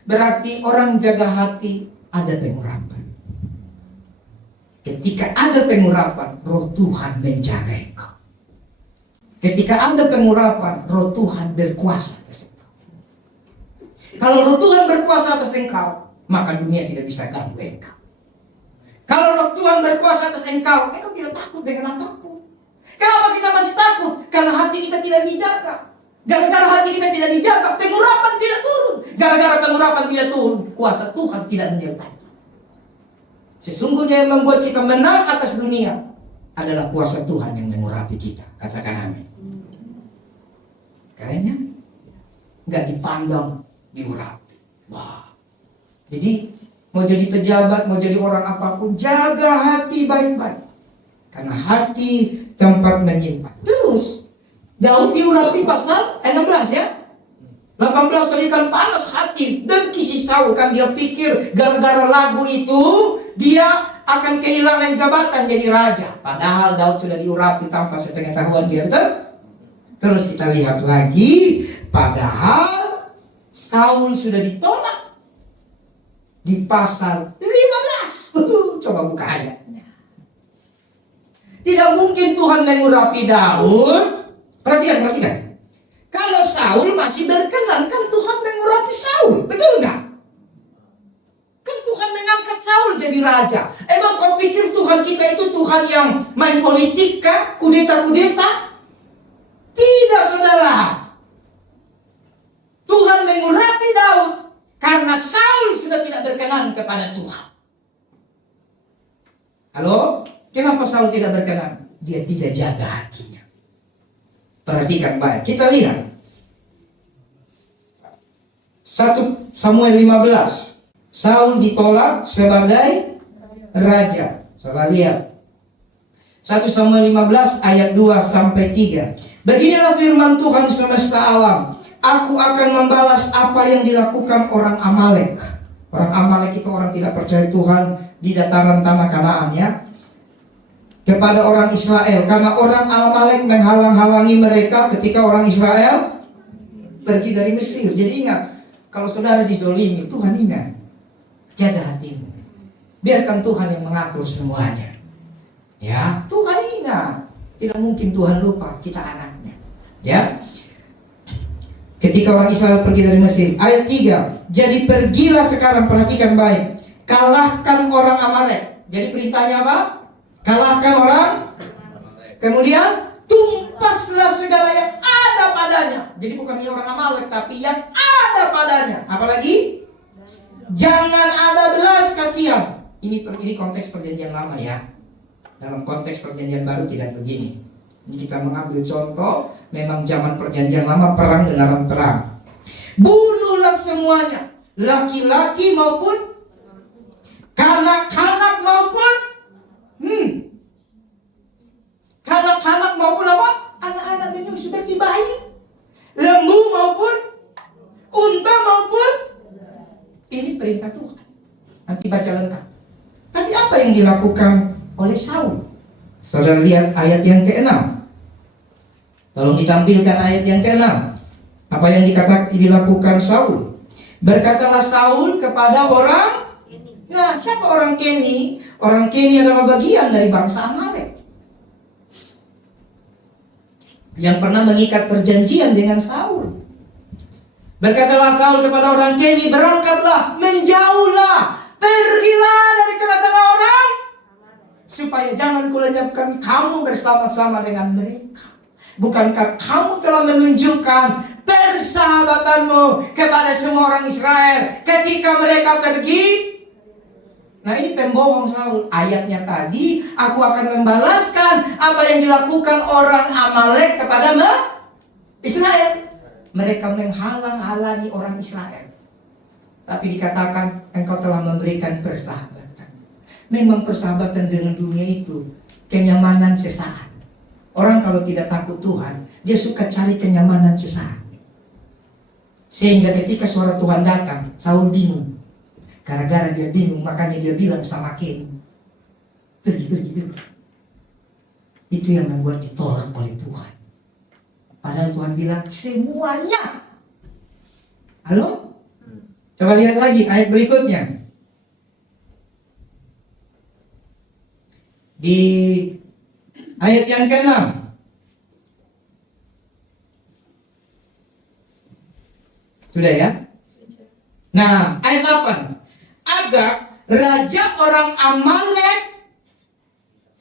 Berarti orang jaga hati ada pengurapan. Ketika ada pengurapan, roh Tuhan menjaga engkau. Ketika ada pengurapan, roh Tuhan berkuasa atas engkau. Kalau roh Tuhan berkuasa atas engkau, maka dunia tidak bisa ganggu engkau. Kalau roh Tuhan berkuasa atas engkau tidak takut dengan apapun. Kenapa kita masih takut? Karena hati kita tidak dijaga. Gara-gara hati kita tidak dijaga, pengurapan tidak turun. Gara-gara pengurapan tidak turun, kuasa Tuhan tidak menyertai. Sesungguhnya yang membuat kita menang atas dunia adalah kuasa Tuhan yang mengurapi kita. Katakan amin. Karena nggak dipandang, diurapi. Wah. Jadi mau jadi pejabat, mau jadi orang apapun, jaga hati baik-baik. Karena hati tempat menyimpan. Terus Daud diurapi pasal 16 ya. 18 tadi kan panas hati dan kisi Saul, kan dia pikir gara-gara lagu itu dia akan kehilangan jabatan jadi raja. Padahal Daud sudah diurapi tanpa sepengetahuan dia. Terus kita lihat lagi, padahal Saul sudah ditolak di pasal 15. Coba buka ayatnya. Tidak mungkin Tuhan mengurapi Daud. Perhatikan. Kalau Saul masih berkenan, kan Tuhan mengurapi Saul. Betul enggak? Kan Tuhan mengangkat Saul jadi raja. Emang kau pikir Tuhan kita itu Tuhan yang main politik kah? Kudeta-kudeta? Tidak, saudara. Tuhan mengurapi Daud karena Saul sudah tidak berkenan kepada Tuhan. Halo? Kenapa Saul tidak berkenan? Dia tidak jaga hatinya. Perhatikan baik. Kita lihat 1 Samuel 15. Saul ditolak sebagai raja. Saudara lihat 1 Samuel 15 ayat 2 sampai 3. Beginilah firman Tuhan semesta alam. Aku akan membalas apa yang dilakukan orang Amalek. Orang Amalek itu orang tidak percaya Tuhan di dataran tanah Kanaan ya. Kepada orang Israel, karena orang Amalek menghalang-halangi mereka ketika orang Israel pergi dari Mesir. Jadi ingat, kalau saudara dizolimi, Tuhan ingat, jaga hatimu. Biarkan Tuhan yang mengatur semuanya. Ya, Tuhan ingat, tidak mungkin Tuhan lupa kita anaknya. Ya, ketika orang Israel pergi dari Mesir, ayat 3. Jadi pergilah sekarang, perhatikan baik, kalahkan orang Amalek. Jadi perintahnya apa? Kalahkan orang, kemudian tumpaslah segala yang ada padanya. Jadi bukan orang Amalek, tapi yang ada padanya. Apalagi? Jangan ada belas kasihan. Ini konteks perjanjian lama ya. Dalam konteks perjanjian baru tidak begini. Ini kita mengambil contoh, memang zaman perjanjian lama perang benaran terang. Bunuhlah semuanya, laki-laki maupun kanak-kanak maupun kanak-kanak maupun apa? Anak-anak menyusu seperti bayi, lembu maupun unta maupun. Ini perintah Tuhan. Nanti baca lengkap. Tapi apa yang dilakukan oleh Saul? Saudara lihat ayat yang ke-6. Tolong ditampilkan ayat yang ke-6. Apa yang dilakukan Saul? Berkatalah Saul kepada orang. Nah, siapa orang Keni? Orang Keni adalah bagian dari bangsa Amalek yang pernah mengikat perjanjian dengan Saul. Berkatalah Saul kepada orang Keni, berangkatlah, menjauhlah, pergilah dari tengah-tengah orang, supaya jangan kulenyapkan kamu bersama-sama dengan mereka. Bukankah kamu telah menunjukkan persahabatanmu kepada semua orang Israel ketika mereka pergi? Nah, ini pembohong Saul. Ayatnya tadi, aku akan membalaskan apa yang dilakukan orang Amalek kepada Israel. Mereka menghalang-halangi orang Israel. Tapi dikatakan, engkau telah memberikan persahabatan. Memang persahabatan dengan dunia itu kenyamanan sesaat. Orang kalau tidak takut Tuhan, dia suka cari kenyamanan sesaat. Sehingga ketika suara Tuhan datang, Saul bingung. Gara-gara dia bingung, makanya dia bilang sama Ken, pergi. Itu yang membuat ditolak oleh Tuhan. Padahal Tuhan bilang semuanya. Halo? Coba lihat lagi ayat berikutnya. Di ayat yang ke-6. Sudah ya? Nah, ayat 8. Agag, raja orang Amalek.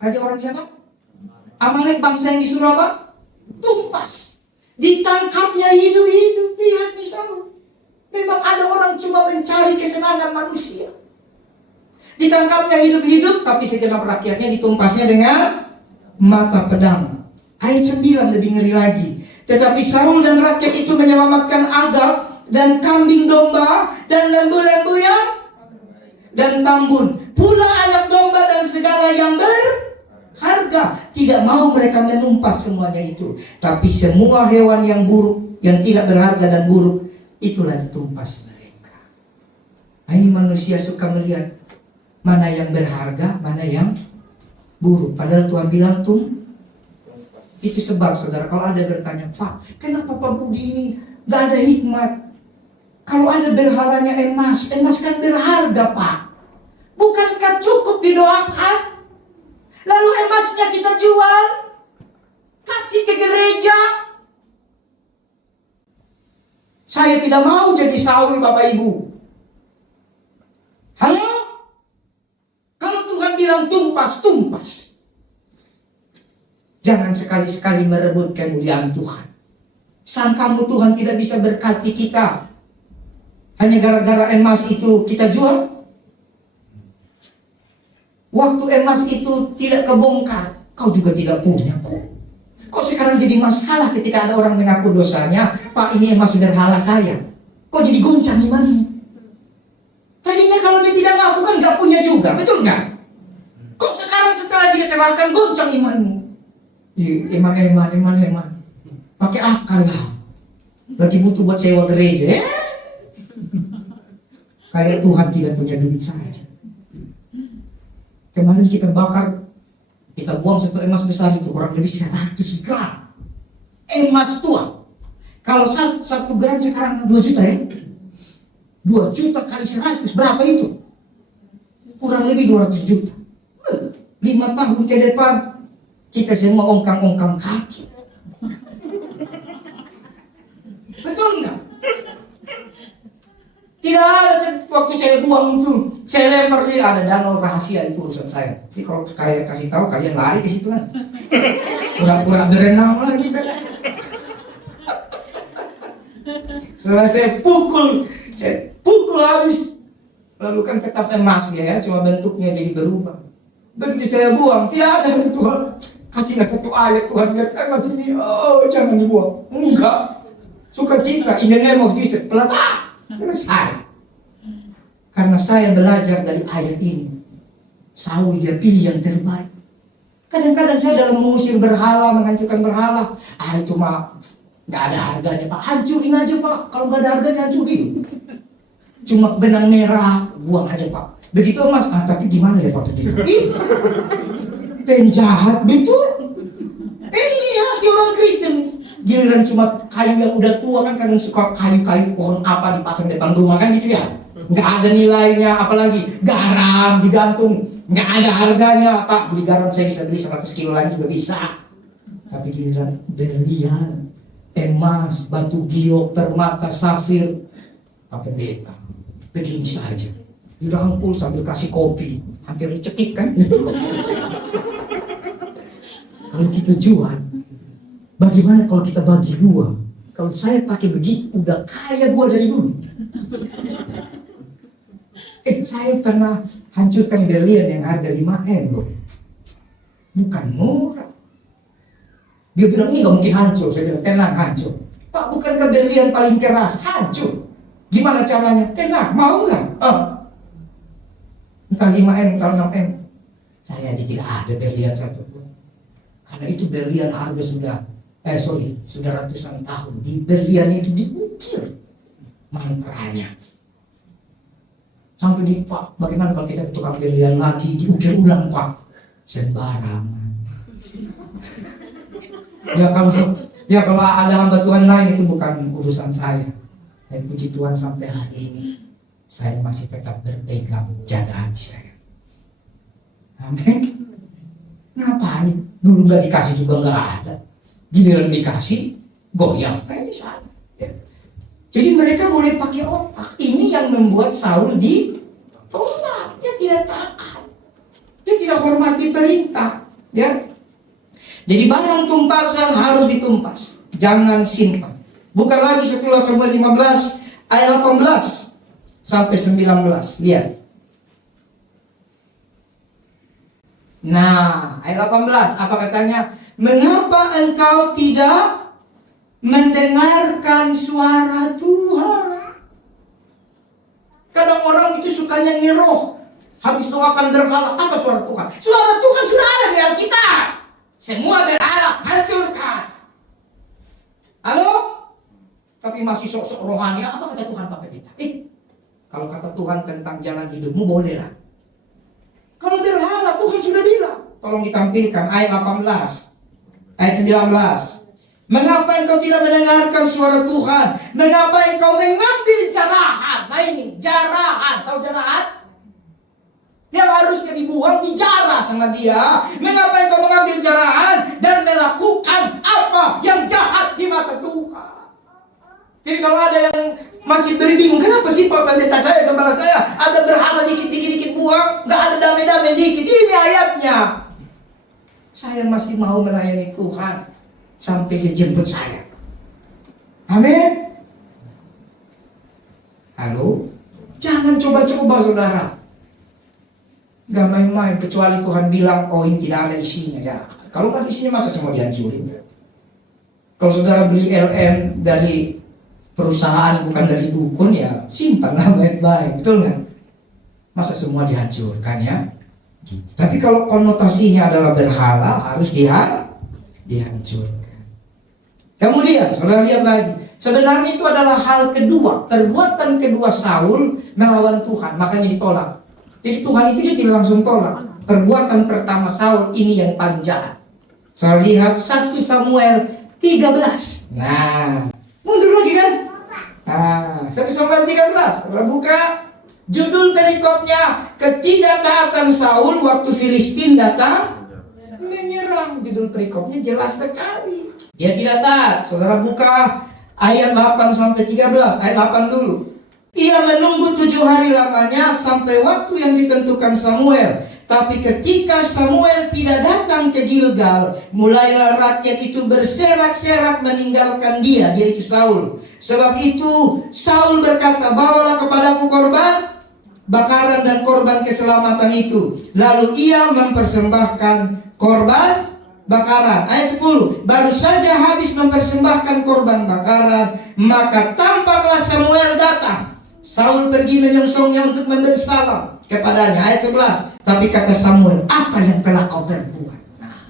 Raja orang siapa? Amalek, bangsa yang disuruh apa? Tumpas. Ditangkapnya hidup-hidup. Lihat nih Saul. Memang ada orang cuma mencari kesenangan manusia. Ditangkapnya hidup-hidup, tapi segenap rakyatnya ditumpasnya dengan mata pedang. Ayat 9 lebih ngeri lagi. Tetapi Saul dan rakyat itu menyelamatkan Agag dan kambing domba dan lembu-lembu yang dan tambun, pula anak domba dan segala yang berharga. Tidak mau mereka menumpas semuanya itu, tapi semua hewan yang buruk, yang tidak berharga dan buruk, itulah ditumpas mereka. Ini manusia suka melihat mana yang berharga, mana yang buruk. Padahal Tuhan bilang itu sebab saudara, kalau ada bertanya, Pak, kenapa Pak Budi ini gak ada hikmat? Kalau ada berhalanya emas kan berharga Pak. Bukankah cukup didoakan? Lalu emasnya kita jual, kasih ke gereja. Saya tidak mau jadi Saul Bapak Ibu. Halo? Kalau Tuhan bilang tumpas. Jangan sekali-sekali merebut kemuliaan Tuhan. Sangkamu Tuhan tidak bisa berkati kita hanya gara-gara emas itu kita jual? Waktu emas itu tidak kebongkar, kau juga tidak punya kok. Kok sekarang jadi masalah ketika ada orang mengaku dosanya, Pak ini emas berhala saya. Kok jadi goncang imanmu? Tadinya kalau dia tidak ngaku kan gak punya juga, betul nggak? Kok sekarang setelah dia serahkan goncang imanmu? Eman. Pakai akal lah. Lagi butuh buat sewa gereja. Kayak Tuhan tidak punya duit saja. Kemarin kita buang satu emas besar itu kurang lebih 100 gram. Emas tua. Kalau 1 gram sekarang 2 juta ya. 2 juta kali 100 berapa itu? Kurang lebih 200 juta. 5 tahun ke depan kita semua ongkang-ongkang kaki. Betul nggak? Tidak ada waktu saya buang itu, saya lempar dia, ada danau rahasia itu urusan saya. Jadi kalau saya kasih tahu kalian lari ke situ kan, pura-pura berenang lagi kan. Setelah saya pukul habis, lalu kan tetap emas ya, cuma bentuknya jadi berubah. Begitu saya buang, tidak ada Tuhan. Kasihlah satu ayat Tuhan lihat emas ini, oh jangan dibuang. Enggak, sukacita in the name of Jesus, peletak. Selesai. Karena saya belajar dari ayat ini, Saul dia pilih yang terbaik. Kadang-kadang saya dalam mengusir berhala, menghancurkan berhala, itu mah gak ada harganya Pak, hancurin aja Pak. Kalau gak ada harganya hancurin. Cuma benang merah, buang aja Pak. Begitu emas, tapi gimana ya Pak? Penjahat betul. Ini hati orang Kristen. Giliran cuma kayu yang udah tua kan, kadang suka kayu-kayu pohon apa dipasang depan rumah kan gitu ya. Nggak ada nilainya, apalagi garam digantung, nggak ada harganya. Pak beli garam saya bisa beli 100 kilo lagi juga bisa. Tapi giliran berlian, emas, batu giok, permata, safir, apa beta, begini saja. Dirangkul sambil kasih kopi, hampir dicekik kan. Kalau kita jual, bagaimana kalau kita bagi 2? Kalau saya pakai begitu, udah kaya gua dari dulu. Saya pernah hancurkan berlian yang harga 5M loh. Bukan murah. Dia bilang ini gak mungkin hancur. Saya bilang tenang, hancur. Pak bukankah berlian paling keras? Hancur. Gimana caranya? Tenang, mau gak? Entah 5M, entah 6M. Saya aja tidak ada berlian satu pun. Karena itu berlian harga sudah ratusan tahun. Di berlian itu diukir. mantranya. Sampai di Pak, bagaimana kalau kita tukang berlian lagi, diukir ulang Pak? Sembarangan. Ya kalau ada hamba Tuhan lain itu bukan urusan saya. Dan puji Tuhan sampai hari ini saya masih tetap berpegang jaga hati saya. Amin. Ngapain? Dulu nggak dikasih juga nggak ada. Giliran dikasih goyang. Ini salah. Ya. Jadi mereka boleh pakai otak. Ini yang membuat Saul ditolak. Dia tidak taat. Dia tidak hormati perintah. Ya. Jadi barang tumpasan harus ditumpas. Jangan simpan. Bukan lagi setelah Samuel 15 ayat 18 sampai 19. Lihat. Nah, ayat 18 apa katanya? Mengapa engkau tidak mendengarkan suara Tuhan? Kadang orang itu sukanya ngiroh. Habis doakan berhala, apa suara Tuhan? Suara Tuhan sudah ada di Alkitab. Semua berhala hancurkan. Halo? Tapi masih sok-sok rohani. Apa kata Tuhan Pak Pendeta? Kalau kata Tuhan tentang jalan hidupmu boleh lah. Kalau berhala Tuhan sudah bilang. Tolong ditampilkan ayat 18. Ayat 19. Mengapa engkau tidak mendengarkan suara Tuhan? Mengapa engkau mengambil jarahan? Nah ini, jarahan. Tahu jarahan? Yang harusnya dibuang dijarah sama dia. Mengapa engkau mengambil jarahan dan melakukan apa yang jahat di mata Tuhan? Jadi kalau ada yang masih berbingung, kenapa sih Pak Pendeta saya, gembala saya ada berhala dikit buang, nggak ada damai dikit. Ini ayatnya. Saya masih mau melayani Tuhan sampai dia jemput saya. Amin. Halo? Jangan coba-coba saudara. Gak main-main, kecuali Tuhan bilang, oh ini tidak ada isinya. Ya, kalau nggak isinya masa semua dihancurin? Kalau saudara beli LM dari perusahaan bukan dari dukun, ya simpanlah baik-baik, betul nggak? Masa semua dihancurkan ya? Tapi kalau konotasinya adalah berhala, harus dihancurkan. Kemudian, saudara lihat lagi. Sebenarnya itu adalah hal kedua, perbuatan kedua Saul melawan Tuhan, makanya ditolak. Jadi Tuhan itu dia tidak langsung tolak. Perbuatan pertama Saul ini yang paling jahat. Saya lihat 1 Samuel 13. Nah, mundur lagi kan? Nah, 1 Samuel 13. Kita buka. Judul perikopnya, ketidaktaatan Saul waktu Filistin datang menyerang. Judul perikopnya jelas sekali. Dia tidak taat. Saudara buka ayat 8 sampai 13. Ayat 8 dulu. Ia menunggu 7 hari lamanya sampai waktu yang ditentukan Samuel. Tapi ketika Samuel tidak datang ke Gilgal, mulailah rakyat itu berserak-serak meninggalkan dia, yaitu Saul. Sebab itu Saul berkata, bawalah kepadaku korban bakaran dan korban keselamatan itu. Lalu ia mempersembahkan korban bakaran. Ayat 10. Baru saja habis mempersembahkan korban bakaran, maka tampaklah Samuel datang. Saul pergi menyongsongnya untuk memberi salam kepadanya. Ayat 11. Tapi kata Samuel, apa yang telah kau berbuat? Nah.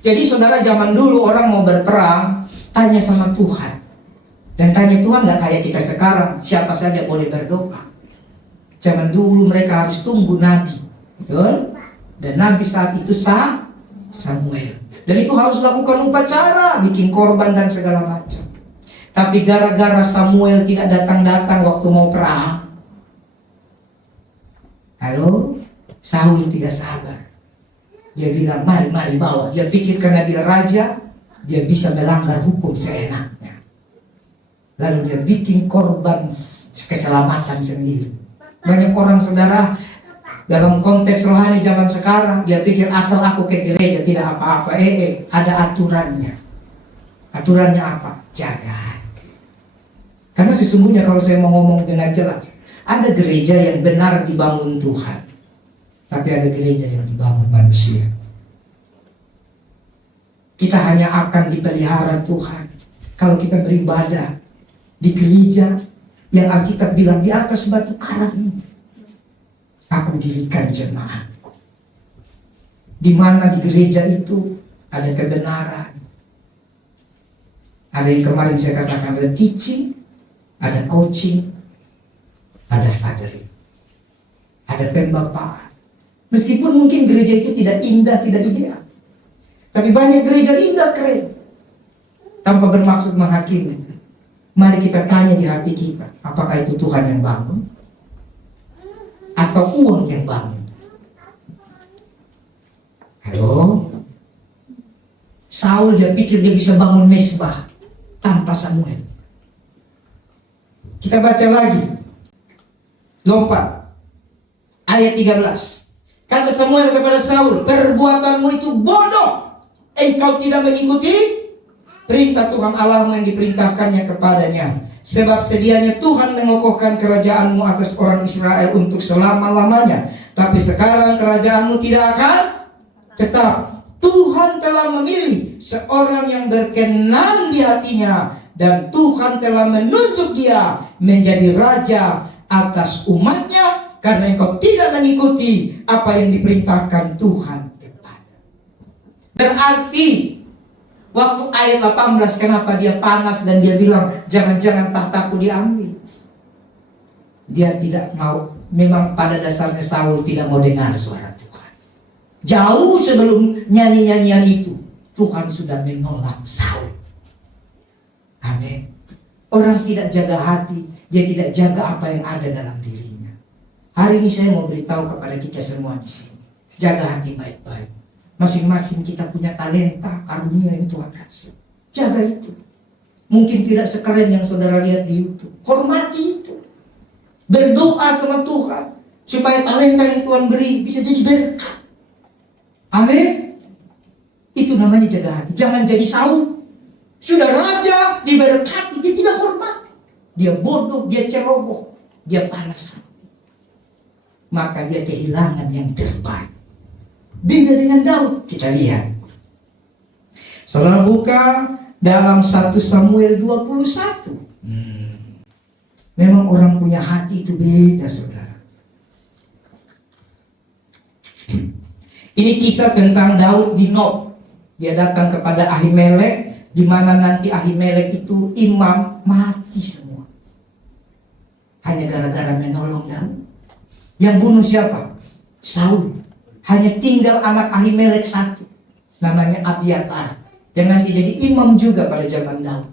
Jadi saudara, zaman dulu orang mau berperang, tanya sama Tuhan. Dan tanya Tuhan gak kayak kita sekarang, siapa saja boleh berdoa. Zaman dulu mereka harus tunggu Nabi. Betul? Dan Nabi saat itu Samuel. Dan itu harus lakukan upacara, bikin korban dan segala macam. Tapi gara-gara Samuel tidak datang-datang waktu mau perang, halo, Saul tidak sabar. Dia bilang, mari bawa. Dia pikir karena dia raja, dia bisa melanggar hukum seenaknya. Lalu dia bikin korban keselamatan sendiri. Banyak orang saudara, dalam konteks rohani zaman sekarang, dia pikir asal aku ke gereja tidak apa-apa. Ada aturannya. Aturannya apa? Jaga hati. Karena sesungguhnya kalau saya mau ngomong dengan jelas, ada gereja yang benar dibangun Tuhan, tapi ada gereja yang dibangun manusia. Kita hanya akan dipelihara Tuhan kalau kita beribadah di gereja yang Alkitab bilang di atas batu karang ini aku dirikan jemaatku. Di mana di gereja itu ada kebenaran. Ada yang kemarin saya katakan ada teaching, ada coaching, ada fathering, ada pembapaan. Meskipun mungkin gereja itu tidak indah, tidak ideal, tapi banyak gereja indah, keren. Tanpa bermaksud menghakimi, mari kita tanya di hati kita, apakah itu Tuhan yang bangun atau uang yang bangun? Halo? Saul dia pikir dia bisa bangun mesbah tanpa Samuel. Kita baca lagi. Lompat. Ayat 13. Kata Samuel kepada Saul, perbuatanmu itu bodoh. Engkau tidak mengikuti perintah Tuhan Allahmu yang diperintahkannya kepadanya. Sebab sedianya Tuhan mengokohkan kerajaanmu atas orang Israel untuk selama-lamanya. Tapi sekarang kerajaanmu tidak akan tetap. Tuhan telah memilih seorang yang berkenan di hatinya, dan Tuhan telah menunjuk dia menjadi raja atas umatnya, karena engkau tidak mengikuti apa yang diperintahkan Tuhan kepada. Berarti waktu ayat 18, kenapa dia panas dan dia bilang jangan-jangan tahtaku diambil? Dia tidak mau. Memang pada dasarnya Saul tidak mau dengar suara Tuhan. Jauh sebelum nyanyi-nyanyian itu, Tuhan sudah menolak Saul. Amin. Orang tidak jaga hati, dia tidak jaga apa yang ada dalam dirinya. Hari ini saya mau beritahu kepada kita semua di sini, jaga hati baik-baik. Masing-masing kita punya talenta, karunia yang Tuhan kasih. Jaga itu. Mungkin tidak sekeren yang saudara lihat di YouTube. Hormati itu. Berdoa sama Tuhan supaya talenta yang Tuhan beri bisa jadi berkat. Amin. Itu namanya jaga hati. Jangan jadi Saul. Sudah raja, diberkati, dia tidak hormat. Dia bodoh, dia ceroboh, dia panas hati. Maka dia kehilangan yang terbaik. Beda dengan Daud, kita lihat. Saudara buka dalam 1 Samuel 21. Memang orang punya hati itu beda, saudara. Ini kisah tentang Daud di Nob. Dia datang kepada Ahimelek, di mana nanti Ahimelek itu imam, mati semua. Hanya gara-gara menolong Daud. Yang bunuh siapa? Saul. Hanya tinggal anak Ahimelek satu, namanya Abiatar, yang nanti jadi imam juga pada zaman Daud.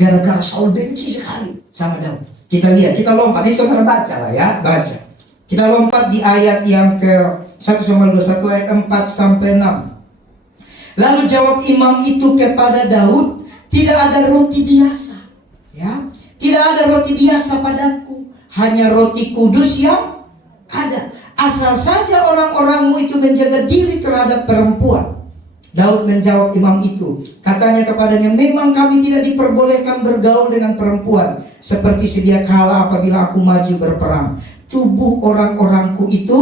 Gara-gara Saul benci sekali sama Daud. Kita lihat, kita lompat. Ini saudara baca lah ya, baca. Kita lompat di ayat yang ke 1 Samuel 21 ayat 4 sampai 6. Lalu jawab imam itu kepada Daud, tidak ada roti biasa, ya, tidak ada roti biasa padaku, hanya roti kudus yang ada. Asal saja orang-orangmu itu menjaga diri terhadap perempuan. Daud menjawab imam itu, katanya kepadanya, memang kami tidak diperbolehkan bergaul dengan perempuan, seperti sedia kala apabila aku maju berperang. Tubuh orang-orangku itu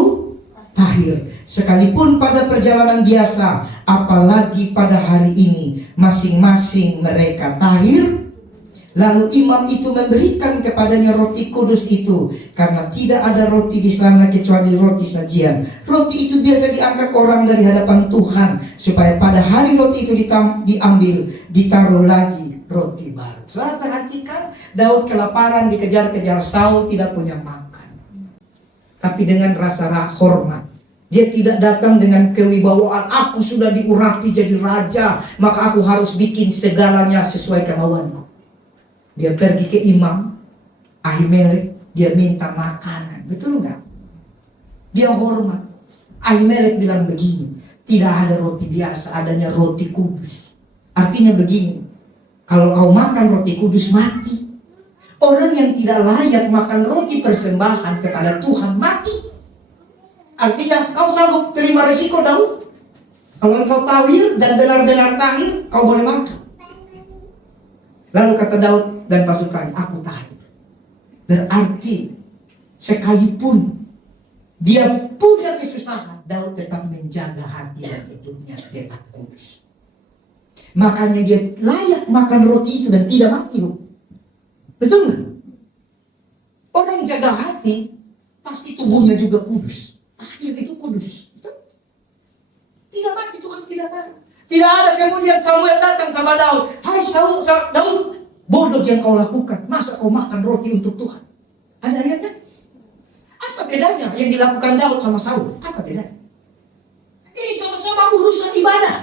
tahir, sekalipun pada perjalanan biasa, apalagi pada hari ini, masing-masing mereka tahir. Lalu imam itu memberikan kepadanya roti kudus itu, karena tidak ada roti di sana kecuali roti sajian. Roti itu biasa diangkat orang dari hadapan Tuhan, supaya pada hari roti itu diambil, ditaruh lagi roti baru. Saudara perhatikan, Daud kelaparan, dikejar-kejar Saul, tidak punya makan. Tapi dengan rasa hormat, dia tidak datang dengan kewibawaan, aku sudah diurapi jadi raja, maka aku harus bikin segalanya sesuai kemauanku. Dia pergi ke imam Ahimelek, dia minta makanan, betul nggak? Dia hormat. Ahimelek bilang begini, tidak ada roti biasa, adanya roti kudus. Artinya begini, kalau kau makan roti kudus mati. Orang yang tidak layak makan roti persembahan kepada Tuhan mati. Artinya kau sanggup terima risiko, Daud? Kalau engkau tahir dan benar-benar tahir, kau boleh makan. Lalu kata Daud dan pasukan, aku tahir. Berarti sekalipun dia punya kesusahan, Daud tetap menjaga hati dan hidupnya tetap kudus. Makanya dia layak makan roti itu dan tidak mati, loh. Betul nggak? Orang yang jaga hati pasti tubuhnya juga kudus. Tahir itu kudus. Betul? Tidak mati, Tuhan tidak marah. Tidak ada kemudian Samuel datang sama Daud. Hai Daud, bodoh yang kau lakukan. Masa kau makan roti untuk Tuhan? Ada ayatnya? Apa bedanya yang dilakukan Daud sama Saul? Apa bedanya? Ini sama-sama urusan ibadah.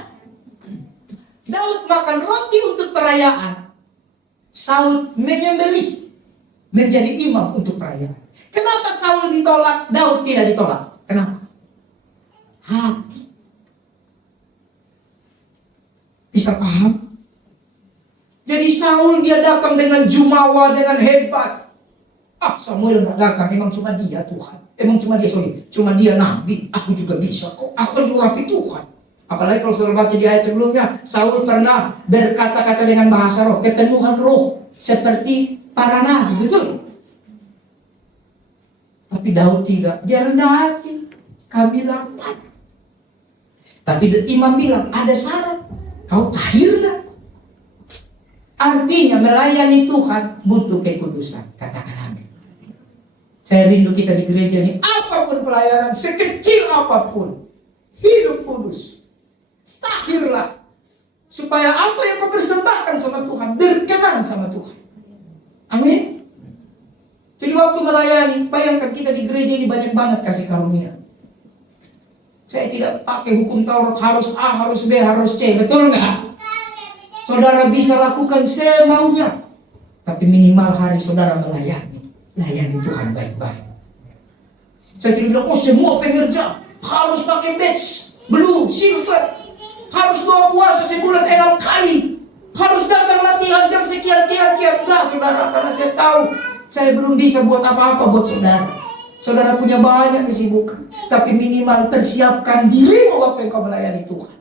Daud makan roti untuk perayaan. Saul menyembelih menjadi imam untuk perayaan. Kenapa Saul ditolak, Daud tidak ditolak? Kenapa? Hati. Bisa paham? Jadi Saul dia datang dengan jumawa, dengan hebat. Samuel nggak datang, emang cuma dia Tuhan. Emang cuma dia nabi. Aku juga bisa kok. Aku kan diurapi Tuhan. Apalagi kalau saudara baca di ayat sebelumnya, Saul pernah berkata-kata dengan bahasa roh, kepenuhan roh, seperti para nabi, betul? Tapi Daud tidak, dia rendah hati. Kami lapar. Tapi imam bilang, ada syarat. Kau tahir gak? Artinya melayani Tuhan butuh kekudusan. Katakan amin. Saya rindu kita di gereja ini, apapun pelayanan, sekecil apapun, hidup kudus. Tahirlah. Supaya apa yang kau persembahkan sama Tuhan, berkenan sama Tuhan. Amin. Jadi waktu melayani, bayangkan kita di gereja ini banyak banget kasih karunia. Saya tidak pakai hukum Taurat, harus A, harus B, harus C. Betul nggak? Saudara bisa lakukan semaunya. Tapi minimal hari saudara melayani. Layani Tuhan baik-baik. Saya tidak bilang, semua pengerja harus pakai badge, blue, silver. Harus doa puasa sebulan 6 kali. Harus datang latihan jam sekian. Enggak saudara, karena saya tahu saya belum bisa buat apa-apa buat saudara. Saudara punya banyak kesibukan. Tapi minimal persiapkan dirimu waktu engkau melayani Tuhan.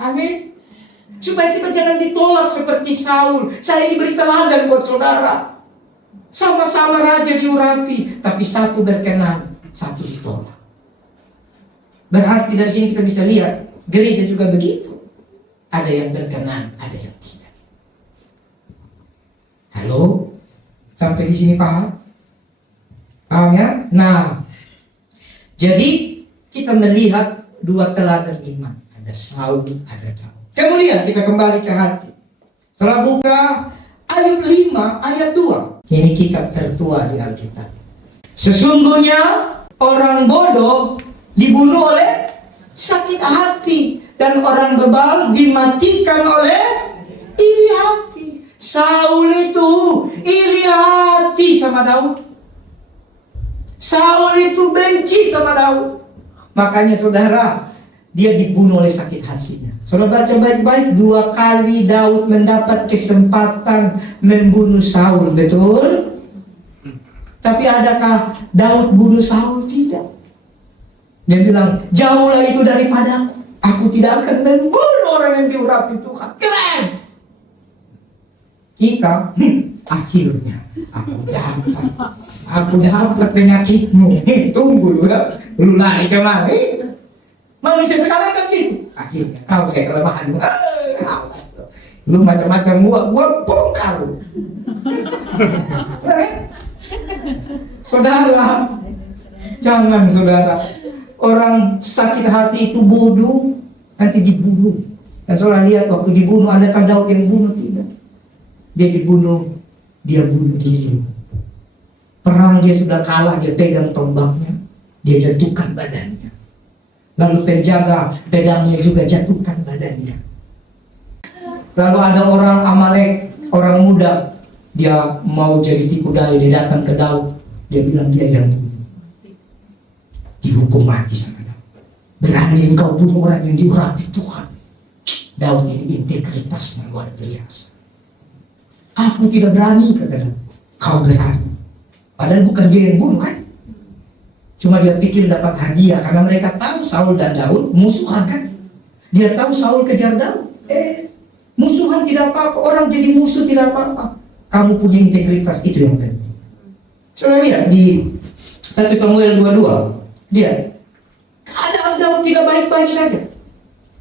Amin. Supaya kita jangan ditolak seperti Saul. Saya diberi teladan buat saudara. Sama-sama raja diurapi, tapi satu berkenan, satu ditolak. Berarti dari sini kita bisa lihat, gereja juga begitu. Ada yang berkenan, ada yang tidak. Halo? Sampai di sini paham? Paham ya? Nah, jadi kita melihat dua teladan iman. Ada Saul, ada Daud. Kemudian kita kembali ke hati. Setelah buka Ayub 5 ayat 2. Ini kitab tertua di Alkitab. Sesungguhnya orang bodoh dibunuh oleh sakit hati, dan orang bebal dimatikan oleh iri hati. Saul itu iri hati sama Daud. Saul itu benci sama Daud. Makanya saudara, dia dibunuh oleh sakit hatinya. Saudara baca baik-baik, 2 kali Daud mendapat kesempatan membunuh Saul, betul? Tapi adakah Daud bunuh Saul? Tidak. Dia bilang, jauhlah itu daripadaku. Aku tidak akan membunuh orang yang diurapi Tuhan. Keren! Kita, akhirnya aku dapat penyakitmu. Tunggu lu ya, lu lari kemana? Manusia sekarang kan gitu. Akhirnya kau saya kelemahan. Lu macam-macam gua bongkar. Saudara, jangan saudara. Orang sakit hati itu bodoh, nanti dibunuh. Dan saudara lihat waktu dibunuh, adakah Daud yang bunuh? Tidak. Dia dibunuh, dia bunuh diri. Perang dia sudah kalah, dia pegang tombaknya, dia jatuhkan badannya. Lalu penjaga pedangnya juga jatuhkan badannya. Lalu ada orang Amalek, orang muda, dia mau jadi tipu daya, dia datang ke Daud, dia bilang dia yang bunuh. Dihukum mati sama Daud. Berani engkau bunuh orang yang diurapi Tuhan. Daud ini integritasnya luar biasa. Aku tidak berani, kata Daud. Kau berani. Padahal bukan dia yang bunuh kan? Cuma dia pikir dapat hadiah, karena mereka tahu Saul dan Daud musuhan kan? Dia tahu Saul kejar Daud. Musuhan tidak apa-apa, orang jadi musuh tidak apa-apa. Kamu punya integritas, itu yang penting. Saudara lihat di 1 Samuel 22, dia keadaan Daud tidak baik-baik saja.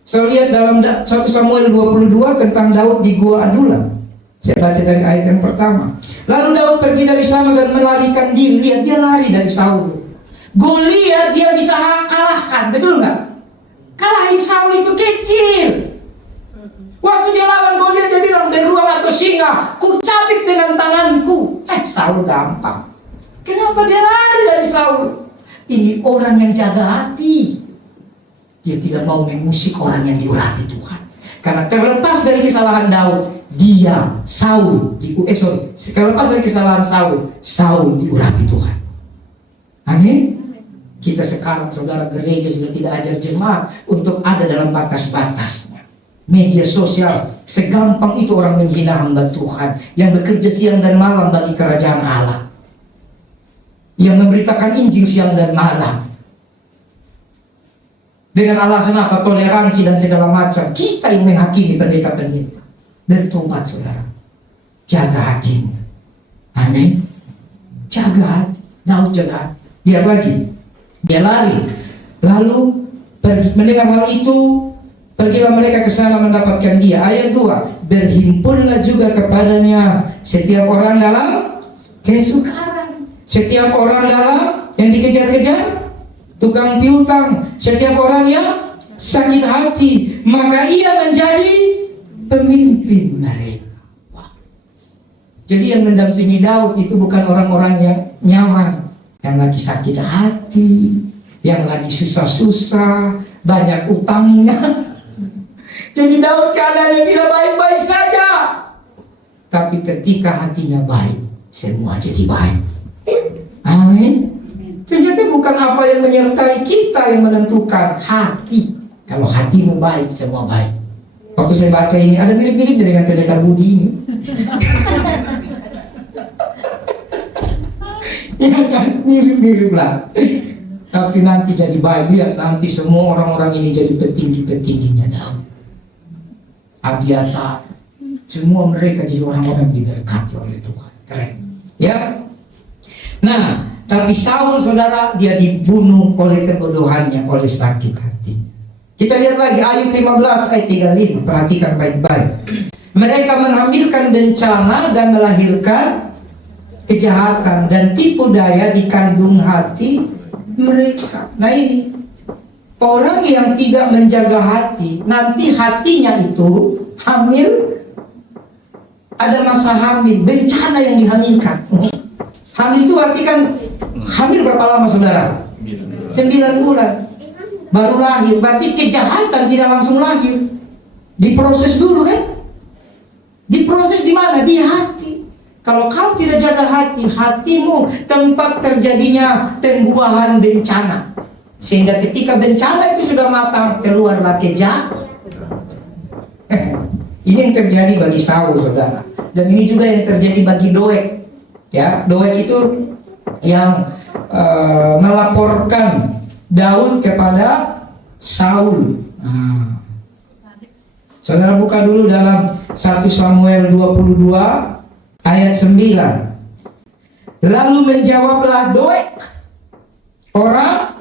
Saya lihat dalam 1 Samuel 22 tentang Daud di Gua Adulam. Saya baca dari ayat yang pertama. Lalu Daud pergi dari sana dan melarikan diri. Lihat, dia lari dari Saul. Goliat dia bisa kalahkan, betul nggak? Kalahin Saul itu kecil. Waktu dia lawan Goliat, dia bilang, beruang atau singa, kucapik dengan tanganku. Saul gampang. Kenapa dia lari dari Saul? Ini orang yang jaga hati. Dia tidak mau mengusik orang yang diurapi Tuhan. Karena terlepas dari kesalahan Daud, terlepas dari kesalahan Saul diurapi Tuhan. Amin. Kita sekarang, saudara, gereja sudah tidak ajar jemaat untuk ada dalam batas-batasnya. Media sosial, segampang itu orang menghina hamba Tuhan yang bekerja siang dan malam bagi kerajaan Allah, yang memberitakan Injil siang dan malam dengan alasan apa? Toleransi dan segala macam. Kita yang menghakimi pendeta-pendeta. Bertobat, saudara. Jaga hatimu. Amin. Jaga hati. Daud jaga hati. Lihat lagi. Dia lari. Lalu pergi, mendengar hal itu, pergilah mereka ke sana mendapatkan dia. Ayat 2. Berhimpunlah juga kepadanya setiap orang dalam kesukaran. Setiap orang dalam yang dikejar-kejar, tukang piutang, setiap orang yang sakit hati, maka ia menjadi pemimpin mereka. Wah. Jadi yang mendampingi Daud itu bukan orang-orang yang nyaman, yang lagi sakit hati, yang lagi susah-susah, banyak utangnya. Jadi Daud keadaannya tidak baik-baik saja, tapi ketika hatinya baik, semua jadi baik. Amin. Ternyata bukan apa yang menyertai kita yang menentukan, hati. Kalau hatimu baik, semua baik. Waktu saya baca ini, ada mirip-miripnya dengan pendeta Budi ini. Ya kan, mirip-mirip lah. Tapi nanti jadi baik. Lihat nanti semua orang-orang ini jadi petinggi-petingginya Daud, Abiatar. Semua mereka jadi orang-orang diberkati oleh Tuhan. Keren. Ya. Nah, tapi Saul, saudara, dia dibunuh oleh kebodohannya, oleh sakit hati. Kita lihat lagi Ayub 15 ayat 35. Perhatikan baik-baik. Mereka mengambilkan bencana dan melahirkan kejahatan dan tipu daya di kandung hati mereka. Nah ini, orang yang tidak menjaga hati, nanti hatinya itu hamil, ada masa hamil, bencana yang dihamilkan. Hamil itu arti kan, hamil berapa lama, saudara? 9 bulan. Baru lahir, berarti kejahatan tidak langsung lahir. Diproses dulu kan? Diproses di mana? Di hati. Kalau kau tidak jaga hati, hatimu tempat terjadinya pembuahan bencana. Sehingga ketika bencana itu sudah matang, keluarlah kejahatan. Ini yang terjadi bagi Saul, saudara. Dan ini juga yang terjadi bagi Doeg. Ya, Doeg itu yang melaporkan Daud kepada Saul. Saudara buka dulu dalam 1 Samuel 22 ayat 9. Lalu menjawablah Doeg, orang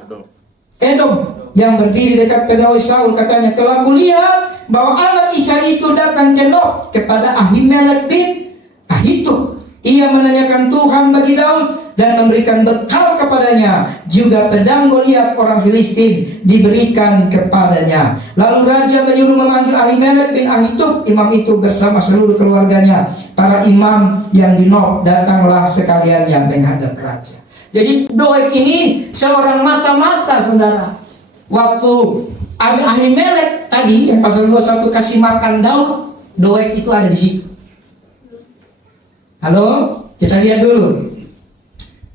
Edom, yang berdiri dekat pegawai Saul, katanya, telah kulihat bahwa anak Isai itu datang ke Nob kepada Ahimelek bin Ahitub. Ia menanyakan Tuhan bagi Daud dan memberikan bekal kepadanya. Juga pedang Goliat orang Filistin diberikan kepadanya. Lalu raja menyuruh memanggil Ahimelek bin Ahitub, imam itu bersama seluruh keluarganya. Para imam yang di Nob datanglah sekaliannya menghadap raja. Jadi Doeg ini seorang mata-mata, saudara. Waktu Ahimelek tadi yang pasal 21 kasih makan Daud, Doeg itu ada di situ. Halo, kita lihat dulu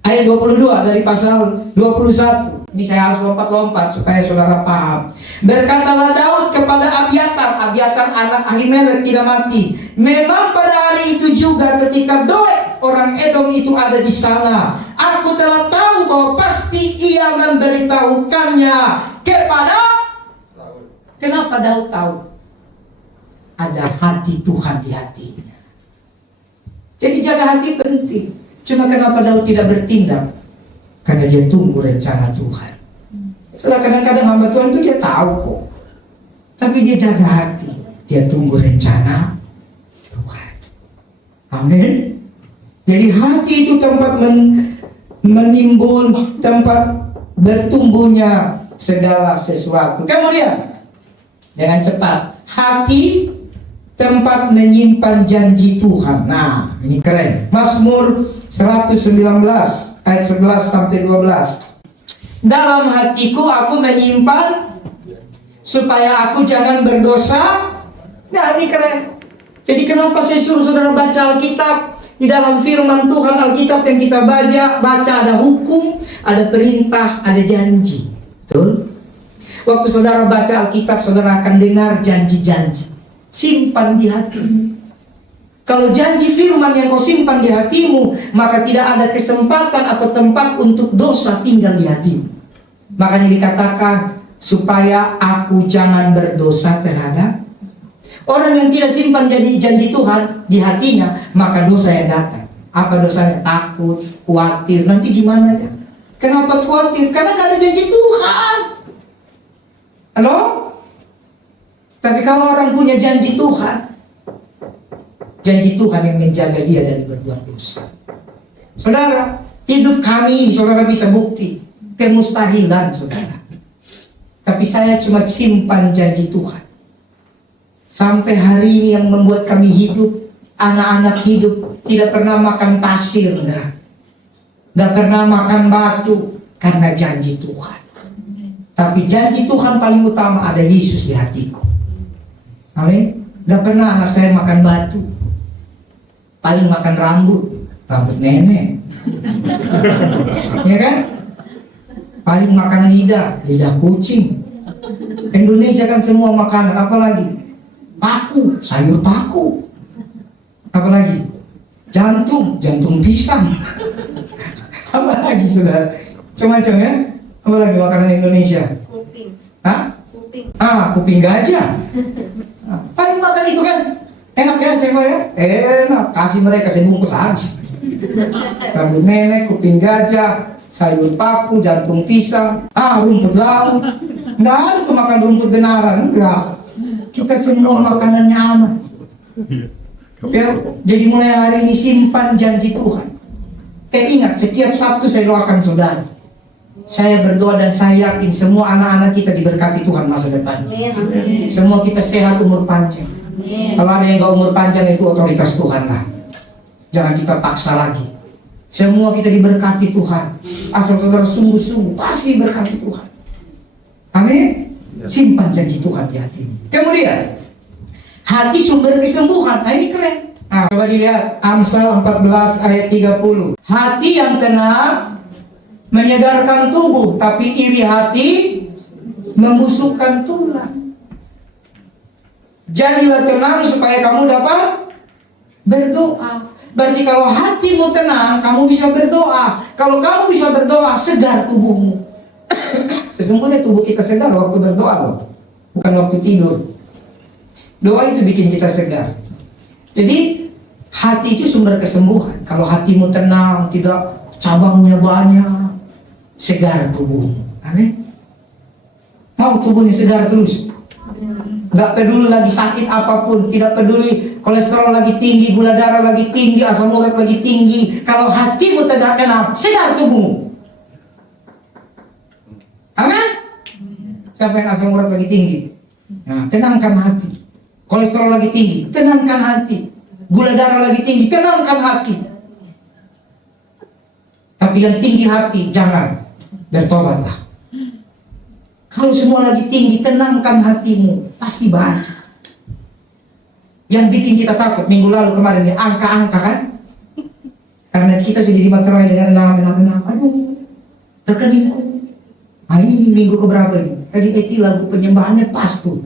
ayat 22 dari pasal 21. Ini saya harus lompat-lompat supaya saudara paham. Berkatalah Daud kepada Abiatar anak Ahimelek tidak mati. Memang pada hari itu juga ketika Doeg orang Edom itu ada di sana, aku telah tahu bahwa pasti ia memberitahukannya kepada Saul. Kenapa Daud tahu? Ada hati Tuhan di hatinya. Jadi jaga hati penting. Cuma kenapa Daud tidak bertindak? Karena dia tunggu rencana Tuhan. Soalnya kadang-kadang hamba Tuhan itu dia tahu kok, tapi dia jaga hati. Dia tunggu rencana Tuhan. Amin. Jadi hati itu tempat menimbun, tempat bertumbuhnya segala sesuatu. Kemudian dengan cepat, hati tempat menyimpan janji Tuhan. Nah, ini keren. Mazmur 119 ayat 11 sampai 12. Dalam hatiku aku menyimpan supaya aku jangan berdosa. Nah, ini keren. Jadi kenapa saya suruh saudara baca Alkitab? Di dalam firman Tuhan Alkitab yang kita baca ada hukum, ada perintah, ada janji. Betul? Waktu saudara baca Alkitab, saudara akan dengar janji-janji. Simpan di hatimu. Kalau janji firman yang kau simpan di hatimu, maka tidak ada kesempatan atau tempat untuk dosa tinggal di hatimu. Makanya dikatakan, supaya aku jangan berdosa terhadap orang yang tidak simpan janji Tuhan di hatinya, maka dosa yang datang. Apa dosanya? Takut, khawatir, nanti gimana ya? Kenapa khawatir? Karena gak ada janji Tuhan. Halo? Tapi kalau orang punya janji Tuhan, janji Tuhan yang menjaga dia dari berbuat dosa. Saudara, hidup kami, saudara bisa bukti kemustahilan, saudara. Tapi saya cuma simpan janji Tuhan. Sampai hari ini yang membuat kami hidup, anak-anak hidup, tidak pernah makan pasir, enggak pernah makan batu, karena janji Tuhan. Tapi janji Tuhan paling utama, ada Yesus di hatiku. Amin. Gak pernah anak saya makan batu, paling makan rambut nenek. Ya kan? Paling makan lidah kucing. Indonesia kan semua makanan, apalagi paku, sayur paku, apalagi jantung pisang. Apalagi saudara, macam-macam ya. Apalagi makanan Indonesia? Kuping. Hah? Kuping. Kuping gajah. Paling makan itu kan enak ya, saya ya. Enak, kasih mereka sebungkus habis. Rambut nenek, kuping gajah, sayur paku, jantung pisang, rumput laut. Nggak ada tuh makan rumput benaran, enggak. Kita semua makanannya aman. Ya, jadi mulai hari ini simpan janji Tuhan. Ingat, setiap Sabtu saya doakan saudara. Saya berdoa dan saya yakin semua anak-anak kita diberkati Tuhan masa depan. Semua kita sehat, umur panjang. Kalau ada yang gak umur panjang, itu otoritas Tuhan lah. Jangan kita paksa lagi. Semua kita diberkati Tuhan. Asal saudara sungguh-sungguh, pasti diberkati Tuhan. Amin. Simpan janji Tuhan di hati. Kemudian, hati sumber kesembuhan. Nah, ini keren. Coba dilihat Amsal 14 ayat 30. Hati yang tenang menyegarkan tubuh, tapi iri hati membusukkan tulang. Jadilah tenang supaya kamu dapat berdoa. Berarti kalau hatimu tenang, kamu bisa berdoa. Kalau kamu bisa berdoa, segar tubuhmu. Sesungguhnya tubuh kita segar waktu berdoa loh, bukan waktu tidur. Doa itu bikin kita segar. Jadi hati itu sumber kesembuhan. Kalau hatimu tenang, tidak cabangnya banyak, segar tubuhmu. Amin. Mau tubuhnya segar terus. Gak peduli lagi sakit apapun, tidak peduli kolesterol lagi tinggi, gula darah lagi tinggi, asam urat lagi tinggi. Kalau hatimu tidak tenang, segar tubuhmu. Amin. Siapa yang asam urat lagi tinggi? Nah, tenangkan hati. Kolesterol lagi tinggi, tenangkan hati. Gula darah lagi tinggi, tenangkan hati. Tapi yang tinggi hati, jangan. Bertobatlah. Kalau semua lagi tinggi, tenangkan hatimu. Pasti baik. Yang bikin kita takut minggu lalu kemarin ya, angka-angka kan? Karena kita jadi dimaterai dengan nama. Aduh, rekeningku. Ini minggu keberapa ini? Tadi lagu penyembahannya pas tuh.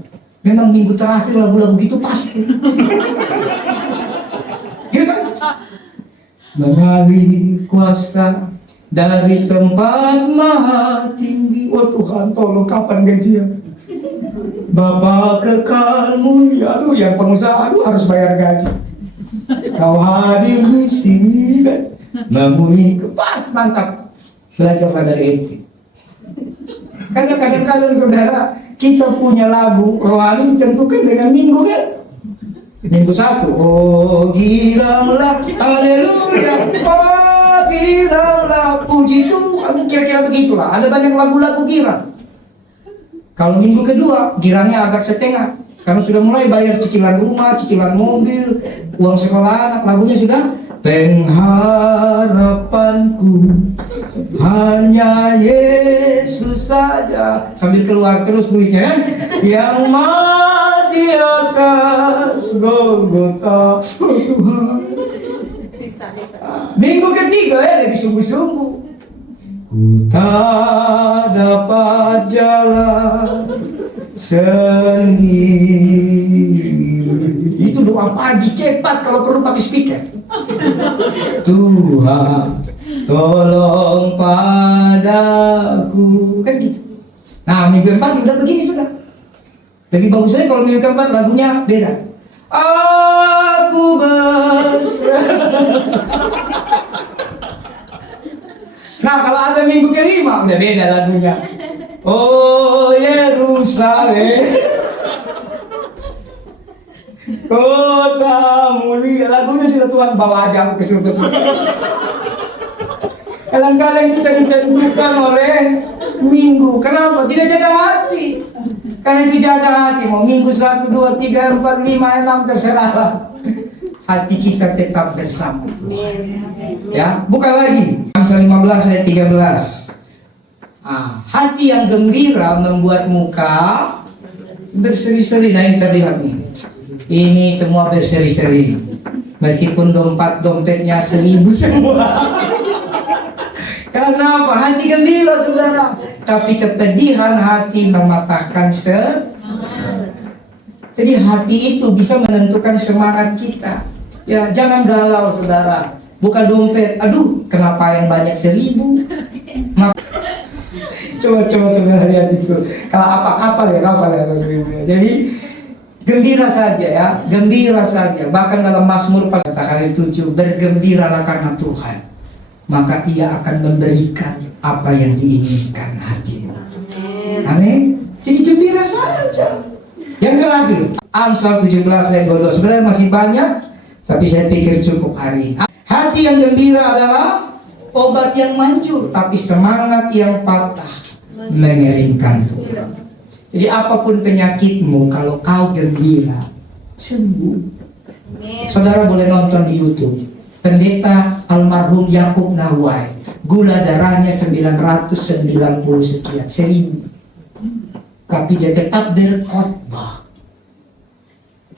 Memang minggu terakhir lagu-lagu gitu pas tuh. Gitu kan? Mengalir kuasa dari tempat maha tinggi. Oh Tuhan, tolong kapan gajian? Bapa kekal mulia. Aduh, yang pengusaha harus bayar gaji. Kau hadir di sini kan? Memenuhi pas, mantap. Belajarlah dari etik. Karena kadang-kadang saudara, kita punya lagu rohani ditentukan dengan minggu kan? Minggu 1, oh giranglah, haleluya, oh giranglah, puji Tuhan. Kira-kira begitulah. Ada banyak lagu-lagu girang. Kalau minggu kedua, girangnya agak setengah. Karena sudah mulai bayar cicilan rumah, cicilan mobil, uang sekolah anak. Lagunya sudah pengharapanku hanya Yesus saja. Sambil keluar terus duitnya kan. Yang mati atas Golgota, oh Tuhan. Minggu ketiga ya lebih sungguh-sungguh. Ku tak dapat jalan sendiri. Itu doa pagi cepat kalau perlu pakai speaker. Tuhan tolong padaku, kan gitu. Nah minggu keempat udah begini sudah. Lebih bagusnya kalau minggu keempat lagunya beda. Aku Nah kalau ada minggu kelima udah beda lagunya. Oh Yerusalem, kota mulia. Lagunya sudah Tuhan bawa aja aku ke surga. Kadang-kadang kita ditentukan oleh minggu. Kenapa? Tidak jaga hati. Karena dijaga hati, mau minggu 1, 2, 3, 4, 5, 6 terserah. Hati kita tetap bersama. Ya, buka lagi. Amsal 15 ayat 13. Hati yang gembira membuat muka berseri-seri. Nah ini terlihat nih. Ini semua berseri-seri. Meskipun dompetnya 1000 semua. Karena apa? Hati gembira saudara. Tapi kepedihan hati mematahkan semangat. Jadi hati itu bisa menentukan semangat kita. Ya jangan galau saudara. Buka dompet. Aduh kenapa yang banyak 1000? Coba saudara lihat itu. Kalau apa kapal ya 1000. Jadi gembira saja ya. Gembira saja. Bahkan dalam Mazmur pasal 7 bergembiralah karena Tuhan. Maka ia akan memberikan apa yang diinginkan hatimu. Amin. Jadi gembira saja. Yang terakhir, Amsal 17 ayat 12. Sebenarnya masih banyak, tapi saya pikir cukup hari ini. Hati yang gembira adalah obat yang manjur, tapi semangat yang patah mengeringkan tulang. Jadi apapun penyakitmu, kalau kau gembira, sembuh. Saudara boleh nonton di YouTube. Pendeta almarhum Yakub Nawai, gula darahnya 990 sekian, 1000. Tapi dia tetap berkhotbah,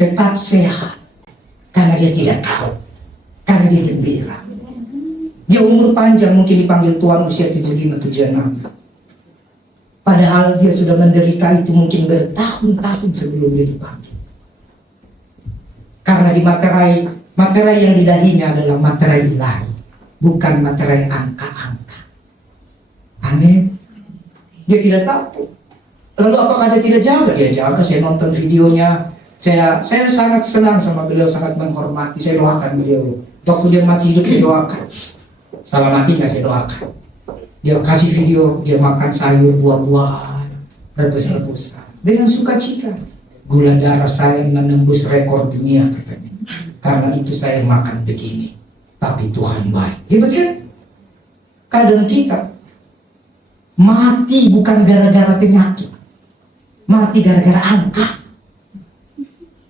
tetap sehat, karena dia tidak tahu, karena dia gembira. Dia umur panjang, mungkin dipanggil Tuhan usia 75-76. Padahal dia sudah menderita itu mungkin bertahun-tahun sebelum dia dipanggil. Karena di materai yang didahinya adalah materai ilahi, bukan materai angka-angka. Amin. Dia tidak tahu. Lalu apakah dia tidak jaga? Dia jaga. Saya nonton videonya. Saya sangat senang sama beliau, sangat menghormati. Saya doakan beliau. Waktu dia masih hidup, saya doakan. Salah mati nggak saya doakan. Dia kasih video, dia makan sayur, buah-buahan, rebus-rebusan dengan sukacita. Gula darah saya menembus rekor dunia katanya. Karena itu saya makan begini. Tapi Tuhan baik. Hebat kan? Kadang kita mati bukan gara-gara penyakit. Mati gara-gara angka.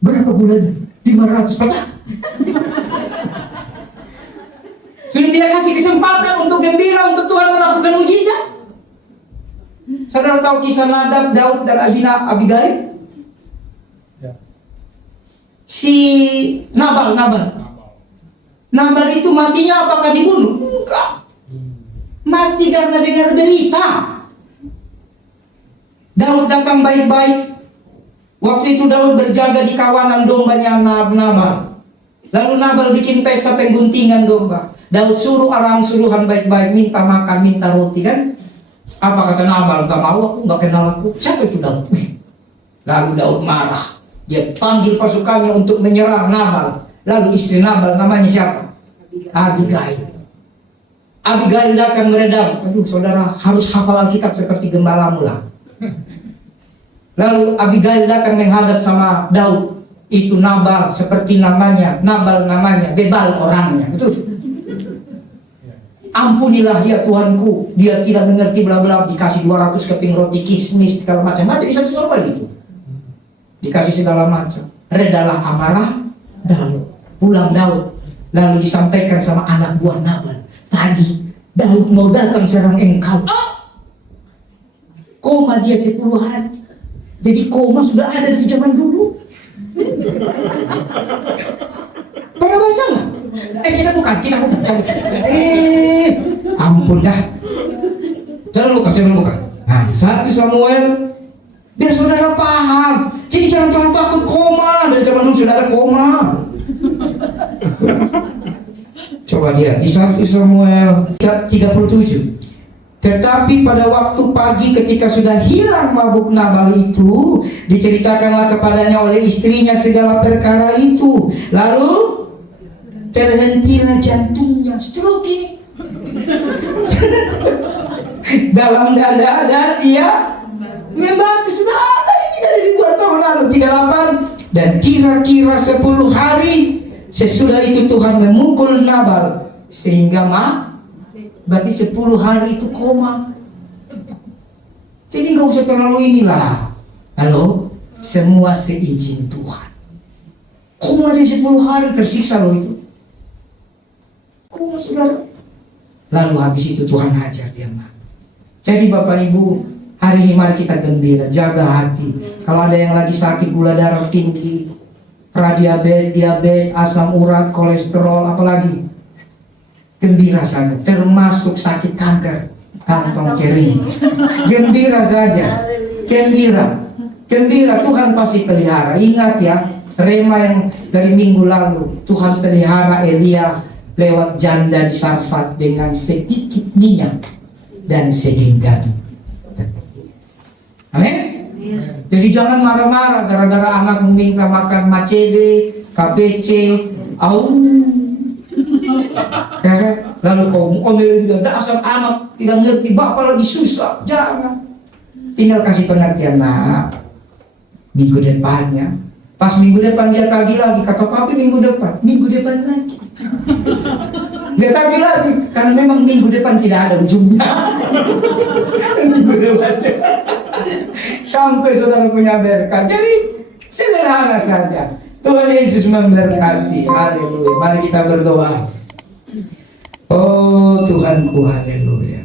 Berapa bulan? 500 perak. Sudah tidak kasih kesempatan untuk gembira, untuk Tuhan melakukan mujizat. Saudara tahu kisah Nadab, Daud, dan Abigail? Si Nabal itu matinya apakah dibunuh? Enggak. Mati karena dengar berita. Daud datang baik-baik. Waktu itu Daud berjaga di kawanan dombanya Nabal. Lalu Nabal bikin pesta pengguntingan domba. Daud suruh orang suruhan baik-baik, minta makan, minta roti kan. Apa kata Nabal? Gak mau, aku gak kenal aku. Siapa itu Daud? Lalu Daud marah. Dia panggil pasukannya untuk menyerang Nabal. Lalu istri Nabal namanya siapa? Abigail. Abigail datang meredam. Aduh saudara harus hafal Alkitab seperti gembalamu lah. Lalu Abigail datang menghadap sama Daud. Itu Nabal seperti namanya. Nabal namanya, Bebal orangnya. Betul. Ampunilah ya Tuhanku. Dia tidak mengerti bla bla. Dikasih 200 keping roti kismis segala macam. Jadi satu soal gitu. dikasih segala macam. Redalah amarah Daud. Pulang Daud, lalu disampaikan sama anak buah Nabal, tadi Daud mau datang serang engkau. Koma dia 10 hari. Jadi koma sudah ada di zaman dulu. Pernah baca nggak? Kita bukan. Ampun dah. Jangan luka. Nah, 1 Samuel, biar saudara paham. Jadi jangan terlalu takut koma. Dari zaman dulu sudah ada koma. Coba dia di 1 Samuel 37. Tetapi pada waktu pagi ketika sudah hilang mabuk Nabal itu, diceritakanlah kepadanya oleh istrinya segala perkara itu. Lalu terhentilah jantungnya, stroke ini. Dalam dada dia membantu, sudah ada ini dari ribuan tahun lalu. 38. Dan kira-kira 10 hari sesudah itu Tuhan memukul Nabal sehingga berarti 10 hari itu koma. Jadi nggak usah terlalu inilah. Halo, semua seizin Tuhan. Koma di 10 hari tersiksa loh itu. Koma saudara. Lalu habis itu Tuhan hajar dia mah. Jadi Bapak Ibu, hari ini mari kita gembira, jaga hati. Kalau ada yang lagi sakit gula darah tinggi, diabetes, asam urat, kolesterol, apalagi, gembira saja, termasuk sakit kanker, kantong kering. Gembira saja, gembira, Tuhan pasti pelihara. Ingat ya, rema yang dari minggu lalu, Tuhan pelihara Elia lewat janda di Sarfat dengan sedikit minyak dan segenggam. Amin. Jadi jangan marah-marah gara-gara anak meminta makan macede, KPC, lalu kau omel juga, dasar anak tidak ngerti, bapak lagi susah. Jangan, tinggal kasih pengertian. Nah, minggu depannya, pas minggu depan dia tagih lagi, kata papi minggu depan lagi dia tagih lagi, karena memang minggu depan tidak ada ujungnya. Minggu depan sampai saudara punya berkat. Jadi sederhana saja. Tuhan Yesus memberkati. Haleluya. Mari kita berdoa. Oh Tuhanku, haleluya.